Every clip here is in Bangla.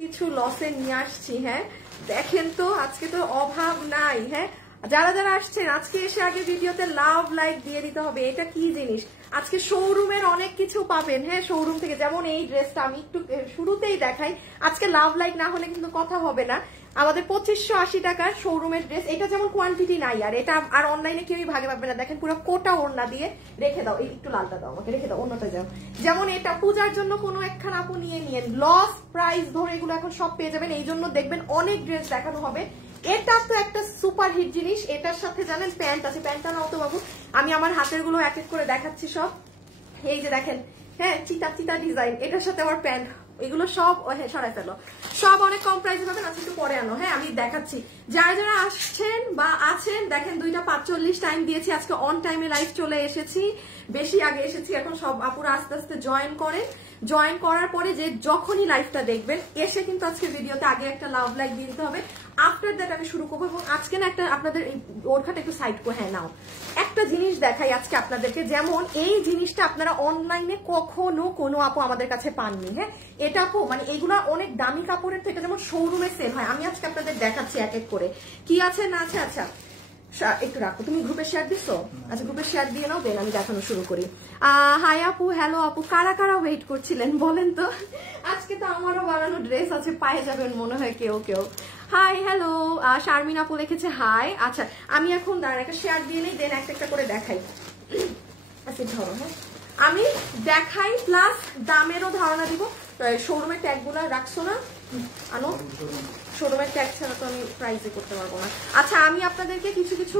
কিছু লসে নিয়ে আসছি। হ্যাঁ দেখেন তো আজকে তো অভাব নাই। হ্যাঁ যারা যারা আসছেন আজকে এসে আগে ভিডিওতে লাভ লাইক দিয়ে দিতে হবে। এটা কি জিনিস, আজকে শোরুমের অনেক কিছু পাবেন। হ্যাঁ শোরুম থেকে, যেমন এই ড্রেসটা আমি একটু শুরুতেই দেখাই। আজকে লাভ লাইক না হলে কিন্তু কথা হবে না। আমাদের 2580 টাকার শোরুমের ড্রেস, এটা যেমন কোয়ান্টিটি নাই আর এটা আর অনলাইনে কেউই ভাগে পাবে না। দেখেন পুরো কোটা ওড়না দিয়ে রেখে দাও, এই একটু লালটা দাও আমাকে, রেখে দাও অন্যটা যাও। যেমন এটা পূজার জন্য কোনো একখানা আপু নিয়ে নিয়ে লস প্রাইস ধরে এগুলো এখন সব পেয়ে যাবেন। এই জন্য দেখবেন অনেক ড্রেস দেখানো হবে। এটা তো একটা সুপার হিট জিনিস। এটার সাথে জানেন প্যান্ট আছে, প্যান্টটা নাও তো বাবু, আমি আমার হাতের গুলো এক এক করে দেখাচ্ছি সব। এই যে দেখেন, হ্যাঁ চিতা চিতা ডিজাইন, এটার সাথে আমার প্যান্ট, এগুলো সব হ্যাঁ সরাই ফেলো, সব অনেক কম প্রাইসে পাবেন। আজকে একটু পরে আনো। হ্যাঁ আমি দেখাচ্ছি যারা যারা আসছেন বা আছেন। দেখেন 2:45 টাইম দিয়েছি, আজকে অন টাইমে লাইভ চলে এসেছি, বেশি আগে এসেছি। এখন সব আপুরা আস্তে আস্তে জয়েন করেন। জয়েন করার পরে যে যখনই লাইভটা দেখবেন এসে কিন্তু আজকে ভিডিওতে আগে একটা লাভ লাইক দিয়ে দিতে হবে। আফটার দ্যাট আমি শুরু করবো। এবং আজকে না একটা আপনাদের ওরখাটা একটু সাইড করে, হ্যাঁ নাও একটা জিনিস দেখাই আজকে আপনাদেরকে। যেমন এই জিনিসটা আপনারা অনলাইনে কখনো কোনো আপু আমাদের কাছে পাননি। হ্যাঁ এটা আপু মানে এইগুলা অনেক দামি কাপড়ের থেকে যেমন শোরুমে সেল হয়। আমি আজকে আপনাদের দেখাচ্ছি এক এক করে কি আছে না আছে। আচ্ছা একটু রাখো, তুমি গ্রুপে শেয়ার দিছো? আচ্ছা গ্রুপে শেয়ার দিয়ে নাও, দেন আমি দেখানো শুরু করি। হাই আপু, হ্যালো আপু, কারা কারা ওয়েট করছিলেন বলেন তো? আজকে তো আমারও বানানো ড্রেস আছে, পায়ে যাবেন মনে হয় কেউ কেউ। হাই হ্যালো, শারমিন আপু লিখেছে হাই। আচ্ছা আমি এখন দাঁড়ান একটা শেয়ার দিয়ে নেই, দেন একটা একটা করে দেখাই। আচ্ছা ধরো, হ্যাঁ আমি দেখাই প্লাস দামেরও ধারণা দিব। শোরুমের ট্যাগ গুলো রাখছো না, আনো। শোরুমের ট্যাগ ছাড়া তো আমি প্রাইসে করতে পারবো না। আচ্ছা আমি আপনাদেরকে কিছু কিছু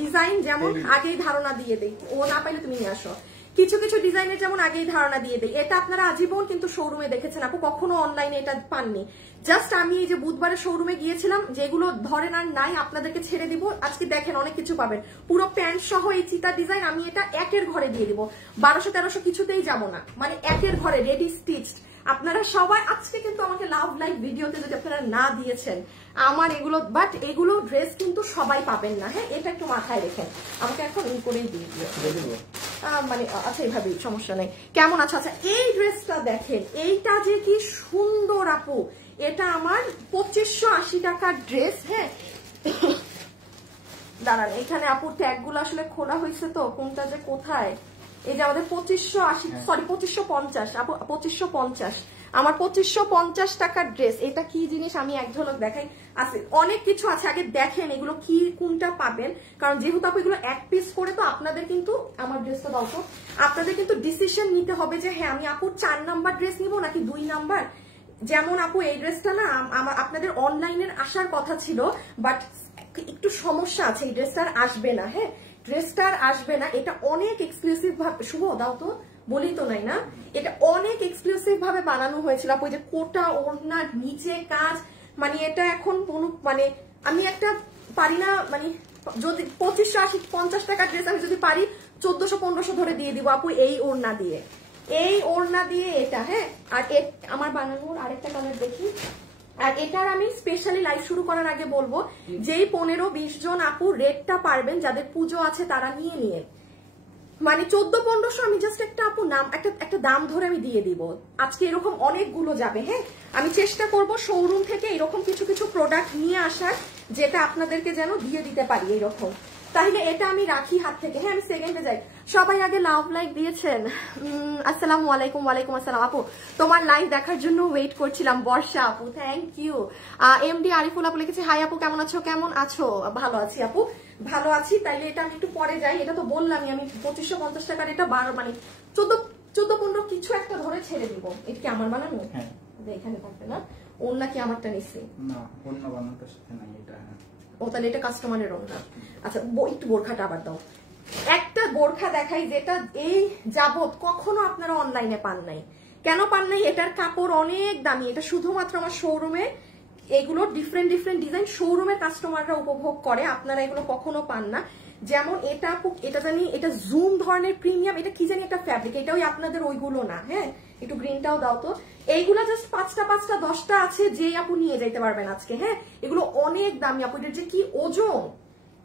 ডিজাইন যেমন আগেই ধারণা দিয়ে দিই, ও না পাইলে তুমি নিয়ে আসো। কিছু কিছু ডিজাইনের যেমন আগেই ধারণা দিয়ে দিই। এটা আপনারা আজীবন কিন্তু শোরুমে দেখেছেন আপু, কখনো অনলাইনে এটা পাননি। জাস্ট আমি এই যে বুধবারে শোরুমে গিয়েছিলাম, যেগুলো ধরেন আর নাই আপনাদেরকে ছেড়ে দিব। আজকে দেখেন অনেক কিছু পাবেন, পুরো প্যান্ট সহ এই চিতা ডিজাইন আমি এটা একের ঘরে দিয়ে দিব। 1200-1300 কিছুতেই যাবো না, মানে একের ঘরে রেডি স্টিচড। আপনারা সবাই আজকে কিন্তু আমাকে লাভ লাইভ ভিডিওতে যদি আপনারা না দিয়েছেন আমার এগুলো, বাট এগুলো ড্রেস কিন্তু সবাই পাবেন না। হ্যাঁ এটা একটু মাথায় রেখেন, আমাকে এখন ই করেই দিয়ে দিও মানে। আচ্ছা এইভাবেই সমস্যা নেই। কেমন আছে? আচ্ছা এই ড্রেসটা দেখেন, এইটা যে কি সুন্দর আপু। এটা আমার 2580 টাকার ড্রেস। হ্যাঁ দাঁড়ান, এখানে আপুর ট্যাগ গুলো আসলে খোলা হয়েছে তো কোনটা যে কোথায়। এই যে আমাদের 2580, সরি 2550 আপু, 2550 আমার 2550 টাকার ড্রেস। এটা কি জিনিস আমি এক ঝলক দেখাই। আছে অনেক কিছু আছে, আগে দেখেন এগুলো কি কোনটা পাবেন। কারণ যেহেতু আপু এগুলো এক পিস করে, তো আপনাদের কিন্তু আমার ড্রেসটা দাও তো, আপনাদের কিন্তু ডিসিশন নিতে হবে যে হ্যাঁ আমি আপুর 4 নাম্বার ড্রেস নিবো নাকি 2 নাম্বার। যেমন আপু এই ড্রেসটা না আপনাদের অনলাইনের আসার কথা ছিল, বাট একটু সমস্যা আছে, এই ড্রেসটার আসবে না। হ্যাঁ ড্রেসটার আসবে না। এটা অনেক এক্সক্লুসিভ ভাবে, শুভ দাও তো বলি তো নাই না, এটা অনেক এক্সক্লুসিভ ভাবে বানানো হয়েছিল আপু। যে কোটা ওড়না নিচে কাজ, মানে এটা এখন মানে আমি একটা পারি না, মানে যদি 2550 টাকার ড্রেস আমি যদি পারি 1400-1500 ধরে দিয়ে দিব আপু এই ওড়না দিয়ে, এই ওড়না দিয়ে এটা। হ্যাঁ আর আমার বানানোর আরেকটা কালার দেখি। আর এটার আমি স্পেশালি লাইভ শুরু করার আগে বলবো, যেই 15-20 জন আপু রেটটা পারবেন, যাদের পুজো আছে তারা নিয়ে নিয়ে, মানে 1400-1500 আমি জাস্ট একটা আপু নাম একটা দাম ধরে আমি দিয়ে দিব। আজকে এরকম অনেকগুলো যাবে। হ্যাঁ আমি চেষ্টা করব শোরুম থেকে এরকম কিছু কিছু প্রোডাক্ট নিয়ে আসার, যেটা আপনাদেরকে যেন দিয়ে দিতে পারি এইরকম। তাহলে এটা আমি রাখি হাত থেকে। হ্যাঁ আমি সেকেন্ডে যাই। সবাই আগে লাভ লাইক দিয়েছেন। আসসালামু আলাইকুম। ওয়ালাইকুম আসসালাম আপু, তোমার লাইভ দেখার জন্য ওয়েট করছিলাম। বর্ষা আপু থ্যাংক ইউ। এমডি আরিফুল আপু লিখেছে হাই আপু, কেমন আছো? কেমন আছো? ভালো আছি আপু, ভালো আছি। তাইলে এটা আমি একটু পরে যাই। এটা তো বললামই আমি 2550 টাকার, এটা 12 মানে 14-15 কিছু একটা ধরে ছেড়ে দিব। এটা কি আমার বানানো? হ্যাঁ এখানে থাকবে না। ওড়না কি আমারটা নিছি? না ওড়না বানানোর সাথে নাই এটা। ও তাহলে এটা কাস্টমারের ওড়না। আচ্ছা একটু বোরখাটা আবার দাও। একটা বোরখা দেখাই যেটা এই যাবত কখনো আপনারা অনলাইনে পান নাই। কেন পান নাই? এটার কাপড় অনেক দামি। এটা শুধুমাত্র আমার শোরুমে, এগুলো ডিফারেন্ট ডিফারেন্ট ডিজাইন শোরুমের কাস্টমাররা উপভোগ করে, আপনারা এগুলো কখনো পান না। যেমন এটা আপু, এটা জানি এটা জুম ধরনের প্রিমিয়াম, এটা কি জানি একটা ফ্যাব্রিক, এটাও আপনাদের ওইগুলো না। হ্যাঁ একটু গ্রিনটাও দাও তো। এইগুলা জাস্ট 5টা 10টা আছে, যে আপু নিয়ে যাইতে পারবেন আজকে। হ্যাঁ এগুলো অনেক দামি আপু, এটার যে কি ওজন,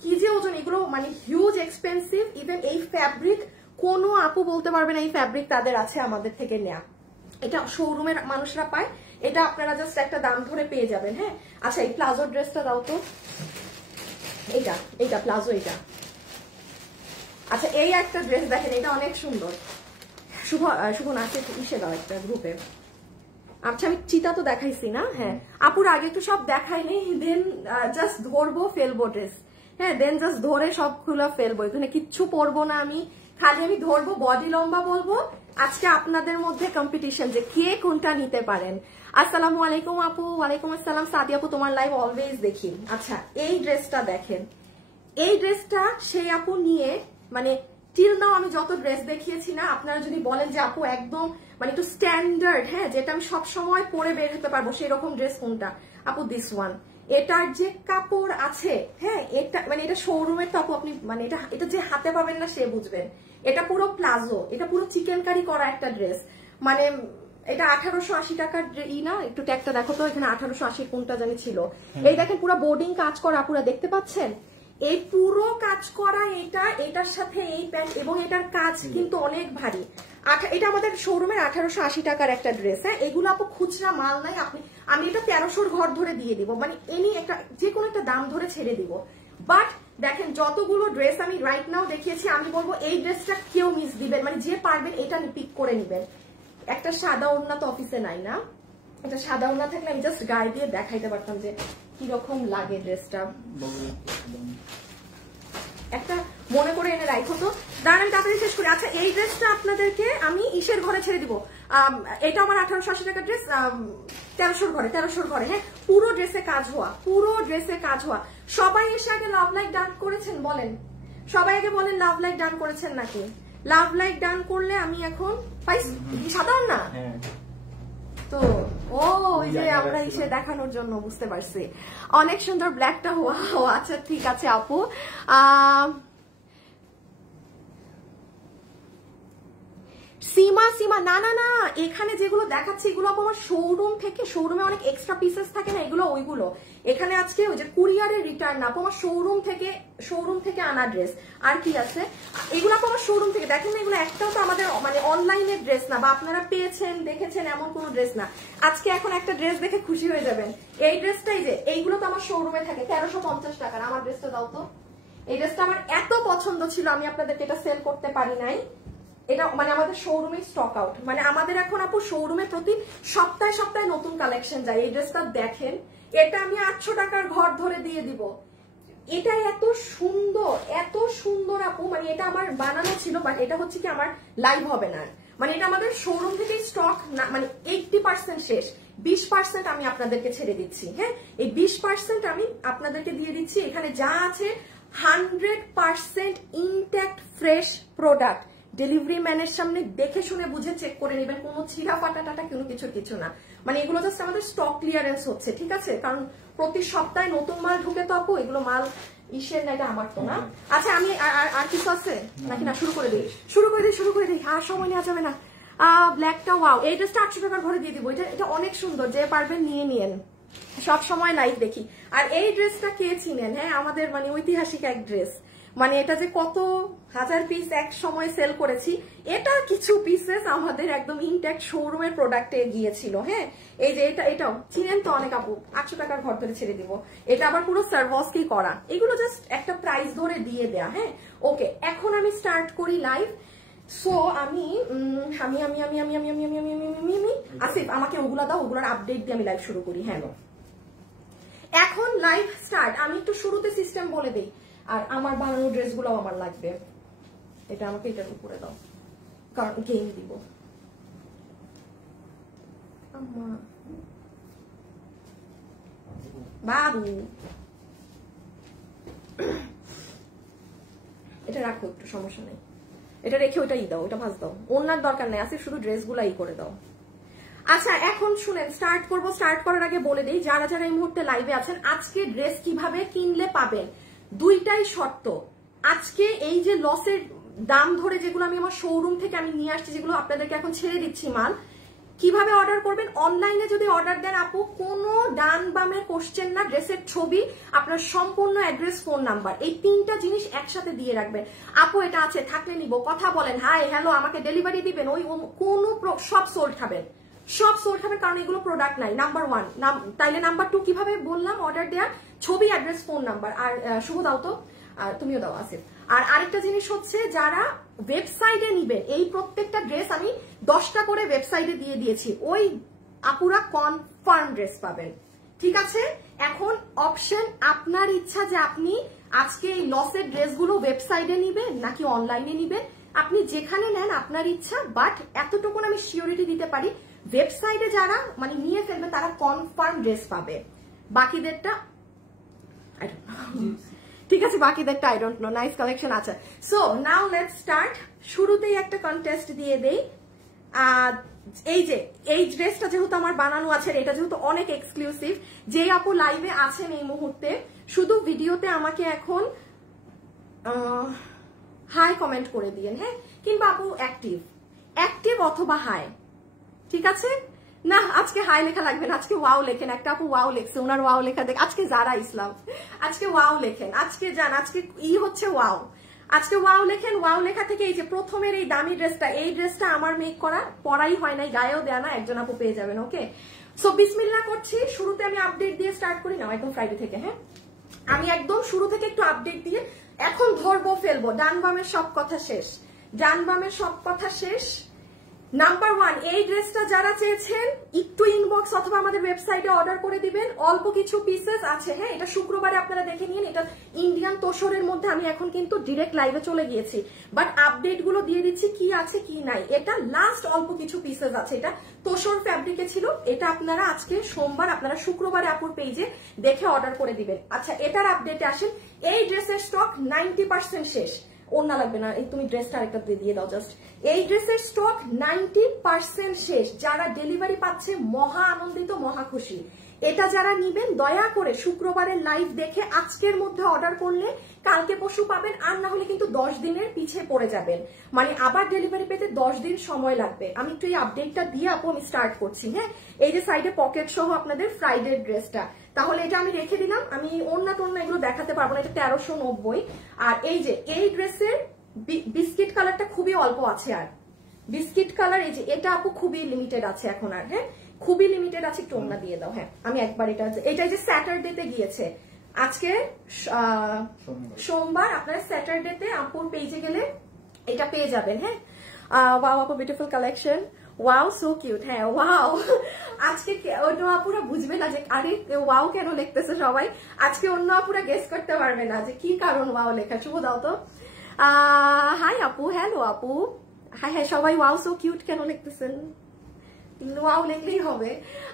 কি যে ওজন, এগুলো মানে হিউজ এক্সপেন্সিভ। ইভেন এই ফ্যাব্রিক কোনো আপু বলতে পারবে না এই ফ্যাব্রিক তাদের আছে আমাদের থেকে নেয়া। এটা শোরুমের মানুষরা পায়, এটা আপনারা জাস্ট একটা দাম ধরে পেয়ে যাবেন। হ্যাঁ, আচ্ছা এই প্লাজো ড্রেসটা দাও তো, এইটা প্লাজো, এইটা। আচ্ছা এই একটা ড্রেস দেখেন, এটা অনেক সুন্দর। শুভ নাচে ইসে দাও একটা গ্রুপে। আচ্ছা আমি চিতা তো দেখাইছি না? হ্যাঁ আপুর আগে একটু সব দেখাই নেই, দেন জাস্ট ধরবো ফেলবো ড্রেস। হ্যাঁ দেন জাস্ট ধরে সবগুলো ফেলবো, এখানে কিচ্ছু পরবো না আমি, খালি আমি ধরবো, বডি লম্বা বলবো। আজকে আপনাদের মধ্যে কম্পিটিশন যে কে কোনটা নিতে পারেন। আসসালামু আলাইকুম আপু। ওয়ালাইকুম আসসালাম সাদি আপু, তোমার লাইভ অলওয়েজ দেখি। আচ্ছা এই ড্রেসটা দেখেন, এই ড্রেসটা সেই আপু নিয়ে মানে টিল নাও আমি যত ড্রেস দেখিয়েছি না, আপনারা যদি বলেন যে আপু একদম মানে একটু স্ট্যান্ডার্ড, হ্যাঁ যেটা আমি সব সময় পরে বের হতে পারবো সেই রকম ড্রেস কোনটা আপু? This one. এটার যে কাপড় আছে, হ্যাঁ এটা মানে এটা শোরুমের তো আপু, আপনি মানে এটা যে হাতে পাবেন না সে বুঝবেন। এটা পুরো প্লাজো, এটা পুরো চিকেন কারি করা একটা ড্রেস। মানে এটা 1880 টাকার না, একটু ট্যাগটা দেখো তো, এখানে 1880 কোনটা জানি ছিল। এই দেখেন পুরো বোর্ডিং কাজ করা, পুরো দেখতে পাচ্ছেন এই পুরো কাজ করা। এটার সাথে এই প্যান্ট, এবং এটার কাজ কিন্তু অনেক ভারী। এটা আমাদের শোরুমের 1880 টাকার একটা ড্রেস। হ্যাঁ এগুলো আপু খুচরা মাল নাই, আমি এটা 1300 ঘর ধরে দিয়ে দিব, মানে এনি একটা যে কোনো একটা দাম ধরে ছেড়ে দিব। বাট দেখেন যতগুলো ড্রেস আমি রাইট নাও দেখিয়েছি, আমি বলবো এই ড্রেসটা কেউ মিস দিবেন, মানে যে পারবেন এটা পিক করে নিবেন। একটা সাদা ওড়না তো অফিসে নাই না, একটা সাদা ওড়না থাকলে আমি জাস্ট গায়ে দিয়ে দেখাইতে পারতাম যে কিরকম লাগে ড্রেসটা। একটা মনে করে এনে রাখো তো, দাঁড়ান আমি তাড়াতাড়ি শেষ করি। আচ্ছা এই ড্রেসটা আপনাদেরকে আমি ইসের ঘরে ছেড়ে দিব। এটা আমার 1880 টাকার ড্রেস, 1300 ঘরে। হ্যাঁ পুরো ড্রেসে কাজ হওয়া, পুরো ড্রেসে কাজ হওয়া। সবাই এসে আগে লাভ লাইক ডান করেছেন বলেন, সবাই আগে বলেন লাভ লাইক ডান করেছেন নাকি? লাভ লাইক ডান করলে আমি এখন সাধারণ না তো ওই যে আমরা এসে দেখানোর জন্য, বুঝতে পারছি। অনেক সুন্দর ব্ল্যাকটা হওয়া। আচ্ছা ঠিক আছে আপু। সীমা না না না, এখানে যেগুলো দেখাচ্ছি এগুলো আমার শোরুম থেকে, শোরুমে অনেক এক্সট্রা পিসেস থাকে না, এগুলো ওইগুলো। এখানে আজকে ওই যে কুরিয়ারের রিটার্ন না, আমার শোরুম থেকে আনা ড্রেস। আর কি আছে এগুলো আমার শোরুম থেকে, দেখেন না এগুলো একটাও তো আমাদের মানে অনলাইনের ড্রেস না, বা আপনারা পেয়েছেন দেখেছেন এমন কোনো ড্রেস না। আজকে এখন একটা ড্রেস দেখে খুশি হয়ে যাবেন। এই ড্রেসটাই যে এইগুলো তো আমার শোরুমে থাকে 1350 টাকার। আমার ড্রেসটা দাও তো। এই ড্রেসটা আমার এত পছন্দ ছিল, আমি আপনাদেরকে এটা সেল করতে পারি নাই। এটা মানে আমাদের শোরুমে স্টক আউট, মানে আমাদের এখন আপু শোরুমে প্রতি সপ্তাহে নতুন কালেকশন যায়। এই ড্রেসটা দেখেন, এটা আমি 800 টাকার ঘর ধরে দিয়ে দিব। এটা এত সুন্দর আপু, মানে এটা আমার বানানো ছিল, বাট এটা হচ্ছে কি আমার লাইভ হবে না, মানে এটা আমাদের শোরুম থেকে স্টক না, মানে 80% শেষ, 20% আমি আপনাদেরকে ছেড়ে দিচ্ছি। হ্যাঁ এই 20% আমি আপনাদেরকে দিয়ে দিচ্ছি। এখানে যা আছে 100% ইনট্যাক্ট ফ্রেশ প্রোডাক্ট। ডেলিভারি ম্যানের সামনে দেখে শুনে বুঝে চেক করে নেবেন, কোনো ছিঁড়া ফাটা টাটা কোনো কিছু না, মানে এগুলো জাস্ট আমাদের স্টক ক্লিয়ারেন্স হচ্ছে, ঠিক আছে? কারণ প্রতি সপ্তাহে নতুন মাল ঢুকে তো আপু, এগুলো মাল ইসের না, এটা আমার তো না। আচ্ছা আমি আর কিছু আছে নাকি? না শুরু করে দিই, আর সময় নেওয়া যাবে না। ব্ল্যাকটা ওয়াও, এই ড্রেসটা 800 টাকার ঘরে দিয়ে দিব। এটা অনেক সুন্দর, যে পারবেন নিয়ে নিয়েন, সব সময় লাইভ দেখি। আর এই ড্রেসটা কে চিনেন? হ্যাঁ আমাদের মানে ঐতিহাসিক এক ড্রেস, মানে এটা যে কত হাজার পিস এক সময় সেল করেছি। এটা কিছু পিসেস আমাদের একদম ইনট্যাক্ট শোরুমের প্রোডাক্টে গিয়েছিল। হ্যাঁ এই যে এটাও চিনেন তো অনেক আপু, 800 টাকার ঘর ধরে ছেড়ে দিব। এটা আবার পুরো সার্ভসকেই করা, এগুলো জাস্ট একটা প্রাইস ধরে দিয়ে দেয়া। হ্যাঁ ওকে, এখন আমি স্টার্ট করি লাইভ। সো আমি আসিফ আমাকে ওগুলা দাও, ওগুলার আপডেট দিয়ে আমি লাইভ শুরু করি। হ্যাঁ এখন লাইভ স্টার্ট। আমি একটু শুরুতে সিস্টেম বলে দিই, আর আমার বানানো ড্রেসগুলো আমার লাগবে। এটা আমাকে এটার উপরে দাও, কারণ গেম দিব। বাবু এটা রাখো, একটু সমস্যা নেই, এটা রেখে ওইটাই দাও, ওটা ভাজ দাও, ওনার দরকার নেই, আসে শুধু ড্রেসগুলো ই করে দাও। আচ্ছা এখন শুনেন, স্টার্ট করবো। স্টার্ট করার আগে বলে দিই, যারা যারা এই মুহূর্তে লাইভে আছেন, আজকে ড্রেস কিভাবে কিনলে পাবেন, দুইটাই শর্ত। আজকে এই যে লসের দাম ধরে যেগুলো আমি আমার শোরুম থেকে আমি নিয়ে আসছি, যেগুলো আপনাদেরকে এখন ছেড়ে দিচ্ছি মাল, কিভাবে অর্ডার করবেন? অনলাইনে যদি অর্ডার দেন আপু, কোনো ডান বামে কোশ্চেন না, ড্রেসের ছবি, আপনার সম্পূর্ণ অ্যাড্রেস, ফোন নাম্বার, এই 3টা জিনিস একসাথে দিয়ে রাখবেন। আপু এটা আছে, থাকলে নিব, কথা বলেন, হাই হ্যালো, আমাকে ডেলিভারি দিবেন, ওই কোনো সব সোল্ড খাবেন, সব সোল্ড হবে, কারণ এগুলো প্রোডাক্ট নাই। নাম্বার 1, তাইলে নাম্বার 2 কিভাবে বললাম অর্ডার দেওয়া, ছবি, অ্যাড্রেস, ফোন নাম্বার। আর শুভ দাও তো, তুমিও দাও আসিফ। আর আরেকটা জিনিস হচ্ছে, যারা ওয়েবসাইটে নিবেন, এই প্রত্যেকটা ড্রেস আমি 10টা করে ওয়েবসাইটে দিয়ে দিয়েছি, ওই আপুরা কনফার্ম ড্রেস পাবেন। ঠিক আছে, এখন অপশন আপনার ইচ্ছা যে আপনি আজকে এই লসের ড্রেসগুলো ওয়েবসাইটে নিবেন নাকি অনলাইনে নিবেন। আপনি যেখানে নেন আপনার ইচ্ছা, বাট এতটুকু আমি সিওরিটি দিতে পারি, ওয়েবসাইটে যারা মানে নিয়ে ফেলবে তারা কনফার্ম ড্রেস পাবে। বাকিদেরটা ঠিক আছে, বাকিদেরটা I don't know. Nice collection আছে। So now let's start. শুরুতেই একটা কন্টেস্ট দিয়ে দেই। এই যে এই ড্রেসটা যেহেতু আমার বানানো আছে, এটা যেহেতু অনেক এক্সক্লুসিভ, যে আপু লাইভে আছেন এই মুহূর্তে, শুধু ভিডিওতে আমাকে এখন হাই কমেন্ট করে দিয়েন, হ্যাঁ, কিংবা আপু অ্যাক্টিভ অথবা হাই। ঠিক আছে, না আজকে হাই লেখা লাগবে না, আজকে ওয়াও লেখেন। একটা আপু ওয়াও লেখছে, ওনার ওয়াও লেখা দেখ। আজকে যারা ইসলাম, আজকে ওয়াও লেখেন, আজকে যান, আজকে হচ্ছে ওয়াও, আজকে ওয়াও লেখেন। ওয়াও লেখা থেকে এই যে প্রথমের এই দামি ড্রেসটা, এই ড্রেসটা আমার মেক করা, পরাই হয় নাই, গায়েও দেয়া না, একজন আপু পেয়ে যাবেন। ওকে, সো বিসমিল্লাহ করছি। শুরুতে আমি আপডেট দিয়ে স্টার্ট করি না, একদম ফ্রাইডে থেকে। হ্যাঁ, আমি একদম শুরু থেকে একটু আপডেট দিয়ে এখন ধরবো ফেলবো। ডান বামের সব কথা শেষ, ডান বামের সব কথা শেষ। নাম্বার 1, এই ড্রেসটা যারা চেয়েছেন একটু ইনবক্স অথবা আমাদের ওয়েবসাইটে অর্ডার করে দিবেন। অল্প কিছু পিসেস আছে, হ্যাঁ, এটা শুক্রবারে আপনারা দেখে নিন। এটা ইন্ডিয়ান তোষরের মধ্যে আমি এখন কিন্তু ডিরেক্ট লাইভে চলে গিয়েছি, বাট আপডেট গুলো দিয়ে দিচ্ছি কি আছে কি নাই। এটা লাস্ট অল্প কিছু পিসেস আছে, এটা তোষর ফ্যাব্রিকে ছিল। এটা আপনারা আজকে সোমবার, আপনারা শুক্রবারে আপুর পেজে দেখে অর্ডার করে দিবেন। আচ্ছা, এটার আপডেটে আসেন। এই ড্রেসের স্টক 90% শেষ। ওড়না লাগবে না, এই তুমি ড্রেসটা আরেকটা দিয়ে দাও জাস্ট। এই ড্রেসের স্টক 90% শেষ। যারা ডেলিভারি পাচ্ছে মহা আনন্দিত, মহা খুশি। এটা যারা নিবেন দয়া করে শুক্রবারের লাইভ দেখে আজকের মধ্যে অর্ডার করলে কালকে পরশু পাবেন, আর না হলে কিন্তু 10 দিনের পিছে পড়ে যাবেন, মানে আবার ডেলিভারি পেতে 10 দিন সময় লাগবে। আমি একটু এই আপডেটটা দিয়ে আপু আমি স্টার্ট করছি। হ্যাঁ, এই যে সাইডে পকেট সহ আপনাদের ফ্রাইডে ড্রেসটা, তাহলে এটা আমি রেখে দিলাম। আমি ওড়না টোড়না এগুলো দেখাতে পারবো না, এটা 1390। আর এই যে এই ড্রেসের বিস্কিট কালারটা খুবই অল্প আছে, আর বিস্কিট কালার এই যে এটা আপু খুবই লিমিটেড আছে এখন, আর হ্যাঁ খুবই লিমিটেড আছে। একটু ওড়না দিয়ে দাও। হ্যাঁ, আমি একবার এটা যে স্যাটারডেতে গিয়েছে, আজকে সোমবার, আপনারা স্যাটারডেতে আপুর পেজে গেলে এটা পেয়ে যাবেন। হ্যাঁ, ওয়াও আপু beautiful collection, wow so cute. হ্যাঁ, ওয়াও। আজকে অন্য আপুরা বুঝবে না যে আরে ওয়াও কেন লিখতেছে সবাই, আজকে অন্য আপুরা গেস করতে পারবে না যে কি কারণ ওয়াও লেখা। শুভ দাও তো। হাই আপু, হ্যালো আপু, হাই হাই সবাই। ওয়াও সো কিউট কেন লিখতেছেন, ওয়াও লিখলেই হবে।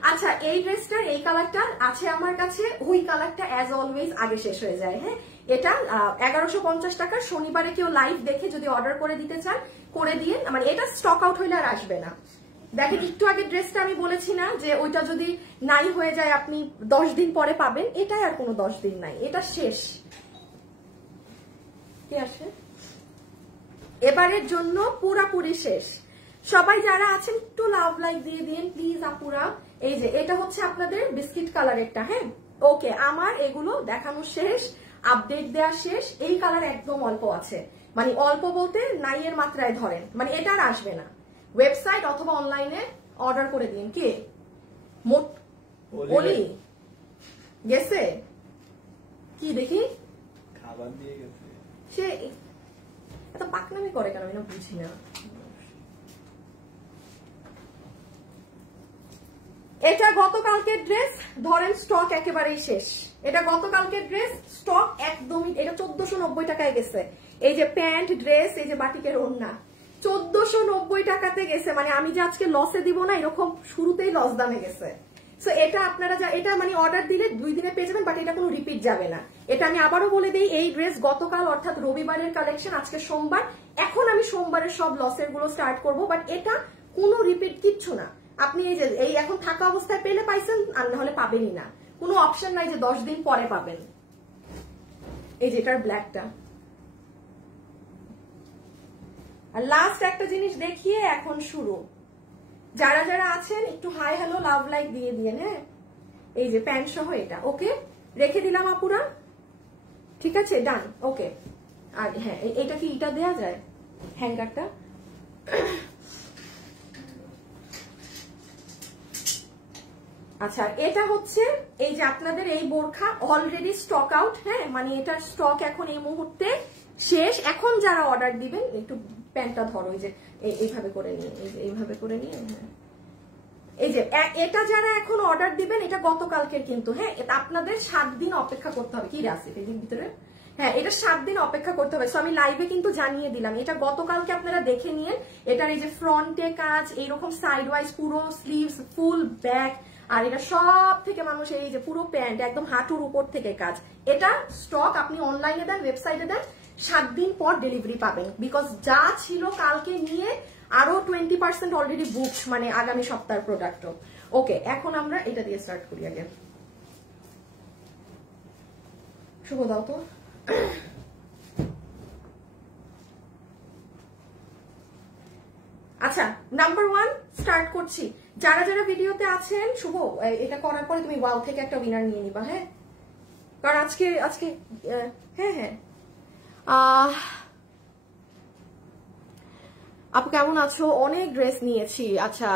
আচ্ছা, এই ড্রেসটার এই কালারটা আছে আমার কাছে, ওই কালারটা অ্যাজ অলওয়েজ আগে শেষ হয়ে যায়। হ্যাঁ, এটা 1150 টাকা। শনিবারে কেউ লাইভ দেখে যদি অর্ডার করে দিতে চান করে দিয়ে, মানে এটা স্টক আউট হইলে আর আসবে না। দেখেন একটু আগে ড্রেসটা আমি বলেছি না যে ওইটা যদি নাই হয়ে যায় আপনি 10 দিন পরে পাবেন, এটাই আর কোনো 10 দিন নাই, এটা শেষ। কে আসে এবারের জন্য পুরাপুরি শেষ। সবাই যারা আছেন একটু লাভ লাইক দিয়ে দিন প্লিজ আপুরা। এই যে এটা হচ্ছে আপনাদের বিস্কিট কালারেরটা। হ্যাঁ, ওকে, আমার এগুলো দেখানো শেষ, আপডেট দেওয়া শেষ। এই কালার একদম অল্প আছে, মানে অল্প বলতে নাই এর মাত্রায় ধরেন, মানে এটা আর আসবে না। ওয়েবসাইট অথবা অনলাইনে অর্ডার করে দিন। কে বলি গেছে কি দেখি, খাবার দিয়ে গেছে, সে এত পাকনামি করে কেন আমি না বুঝি না। এটা গতকালকের ড্রেস, ধরেন স্টক একেবারেই শেষ। এটা গতকালকের ড্রেস, স্টক একদমই, এটা 1490 টাকায় গেছে। এই যে প্যান্ট, ড্রেস, এই যে বাটিকের ওড়না 1490 টাকাতে গেছে। মানে আমি যে আজকে লসে দিব না এরকম শুরুতেই লস দামে গেছে। সো এটা আপনারা এটা মানে অর্ডার দিলে 2 দিনে পেয়ে যাবেন, বাট এটা কোনো রিপিট যাবে না। এটা আমি আবারও বলে দিই, এই ড্রেস গতকাল অর্থাৎ রবিবারের কালেকশন, আজকে সোমবার। এখন আমি সোমবারের সব লসের গুলো স্টার্ট করব, বাট এটা কোনো রিপিট কিচ্ছু না। আপনি এই যে এই এখন থাকা অবস্থায় পেলে পাইছেন, আর নাহলে পাবেনই না। কোনো অপশন নাই যে 10 দিন পরে পাবেন। এই যে এটার ব্ল্যাকটা। আর লাস্ট একটা জিনিস দেখিয়ে এখন শুরু। যারা যারা আছেন একটু হাই হ্যালো লাভ লাইক দিয়ে দিয়ে। হ্যাঁ, এই যে প্যান্ট সহ এটা ওকে রেখে দিলাম আপুরা, ঠিক আছে, ডান, ওকে। আর হ্যাঁ, এটা কি এটা দেয়া যায় হ্যাঙ্গারটা? আচ্ছা এটা হচ্ছে এই যে আপনাদের এই বোরখা অলরেডি স্টক আউট, হ্যাঁ মানে এটা স্টক এখন এই মুহূর্তে শেষ। এখন যারা অর্ডার দিবেন একটু প্যান্টটা ধরো, এই যে এইভাবে করে নিয়ে, এই যে এইভাবে করে নিয়ে, হ্যাঁ এই যে এটা যারা এখন অর্ডার দিবেন এটা গতকালকের কিন্তু, হ্যাঁ এটা আপনাদের 7 দিন অপেক্ষা করতে হবে। কি আছে এর ভিতরে, হ্যাঁ এটা 7 দিন অপেক্ষা করতে হবে। সো আমি লাইভে কিন্তু জানিয়ে দিলাম, এটা গতকালকে আপনারা দেখে নিয়ে। এটার এই যে ফ্রন্টে কাজ, এইরকম সাইড ওয়াইজ পুরো স্লিভস, ফুল ব্যাক, আর এটা সব থেকে মানুষ এই যে পুরো প্যান্ট একদম হাঁটুর উপর থেকে কাজ। এটা স্টক আপনি অনলাইনে দেন, ওয়েবসাইটে দেন, 7 দিন পর ডেলিভারি পাবেন। বিকজ যা ছিল কালকে নিয়ে আরো 20% অলরেডি বুকড, মানে আগামী সপ্তাহের প্রোডাক্টও। ওকে এখন আমরা এটা দিয়ে স্টার্ট করি আগে। শুভ দাও তো। আচ্ছা নাম্বার 1 স্টার্ট করছি। যারা যারা ভিডিওতে আছেন, শুভ এটা করার পরে তুমি ওয়াও থেকে একটা উইনার নিয়ে নিবা, হ্যাঁ কারণ আজকে হ্যাঁ হ্যাঁ আপু কেমন আছো? অনেক ড্রেস নিয়েছি। আচ্ছা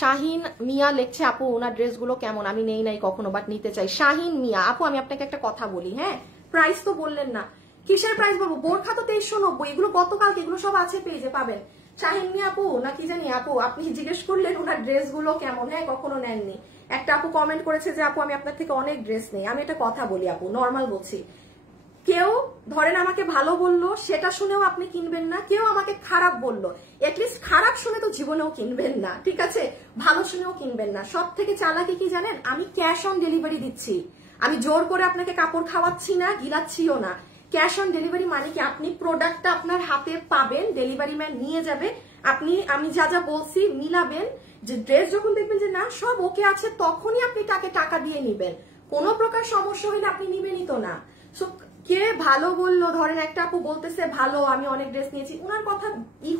শাহিন মিয়া লিখছে, আপু ওনার ড্রেসগুলো কেমন? আমি নেই নাই কখনো, বাট নিতে চাই। শাহিন মিয়া আপু আমি আপনাকে একটা কথা বলি, হ্যাঁ প্রাইস তো বললেন না, কিসের প্রাইস বলবো? বোরখা তো 2390, এগুলো গতকালকে, এগুলো সব আছে পেজে পাবেন। শাহিন মিয়া আপু না কি জানি আপু, আপনি জিজ্ঞেস করলেন ওনার ড্রেসগুলো কেমন, হ্যাঁ কখনো নেননি। একটা আপু কমেন্ট করেছে যে আপু আমি আপনার থেকে অনেক ড্রেস নেই। আমি একটা কথা বলি আপু, নর্মাল বলছি, কেউ ধরেন আমাকে ভালো বললো সেটা শুনেও আপনি কিনবেন না, কেউ আমাকে খারাপ বললো এটলিস্ট খারাপ শুনে তো জীবনেও কিনবেন না, ঠিক আছে? ভালো শুনেও কিনবেন না। সব থেকে চালাকি কি জানেন? আমি ক্যাশ অন ডেলিভারি দিচ্ছি, আমি জোর করে আপনাকে কাপড় খাওয়াচ্ছি না, গিলাচ্ছিও না। ক্যাশ অন ডেলিভারি মানে কি, আপনি প্রোডাক্টটা আপনার হাতে পাবেন, ডেলিভারি ম্যান নিয়ে যাবে, আপনি আমি যা যা বলছি মিলাবেন, যে ড্রেস যখন দেখবেন যে না সব ওকে আছে তখনই আপনি তাকে টাকা দিয়ে নিবেন। কোনো প্রকার সমস্যা হলে আপনি নিবেনই তো না। সো কে ভালো বললো, ধরেন একটা আপু বলতেছে ভালো আমি অনেক ড্রেস নিয়েছি, উনার কথা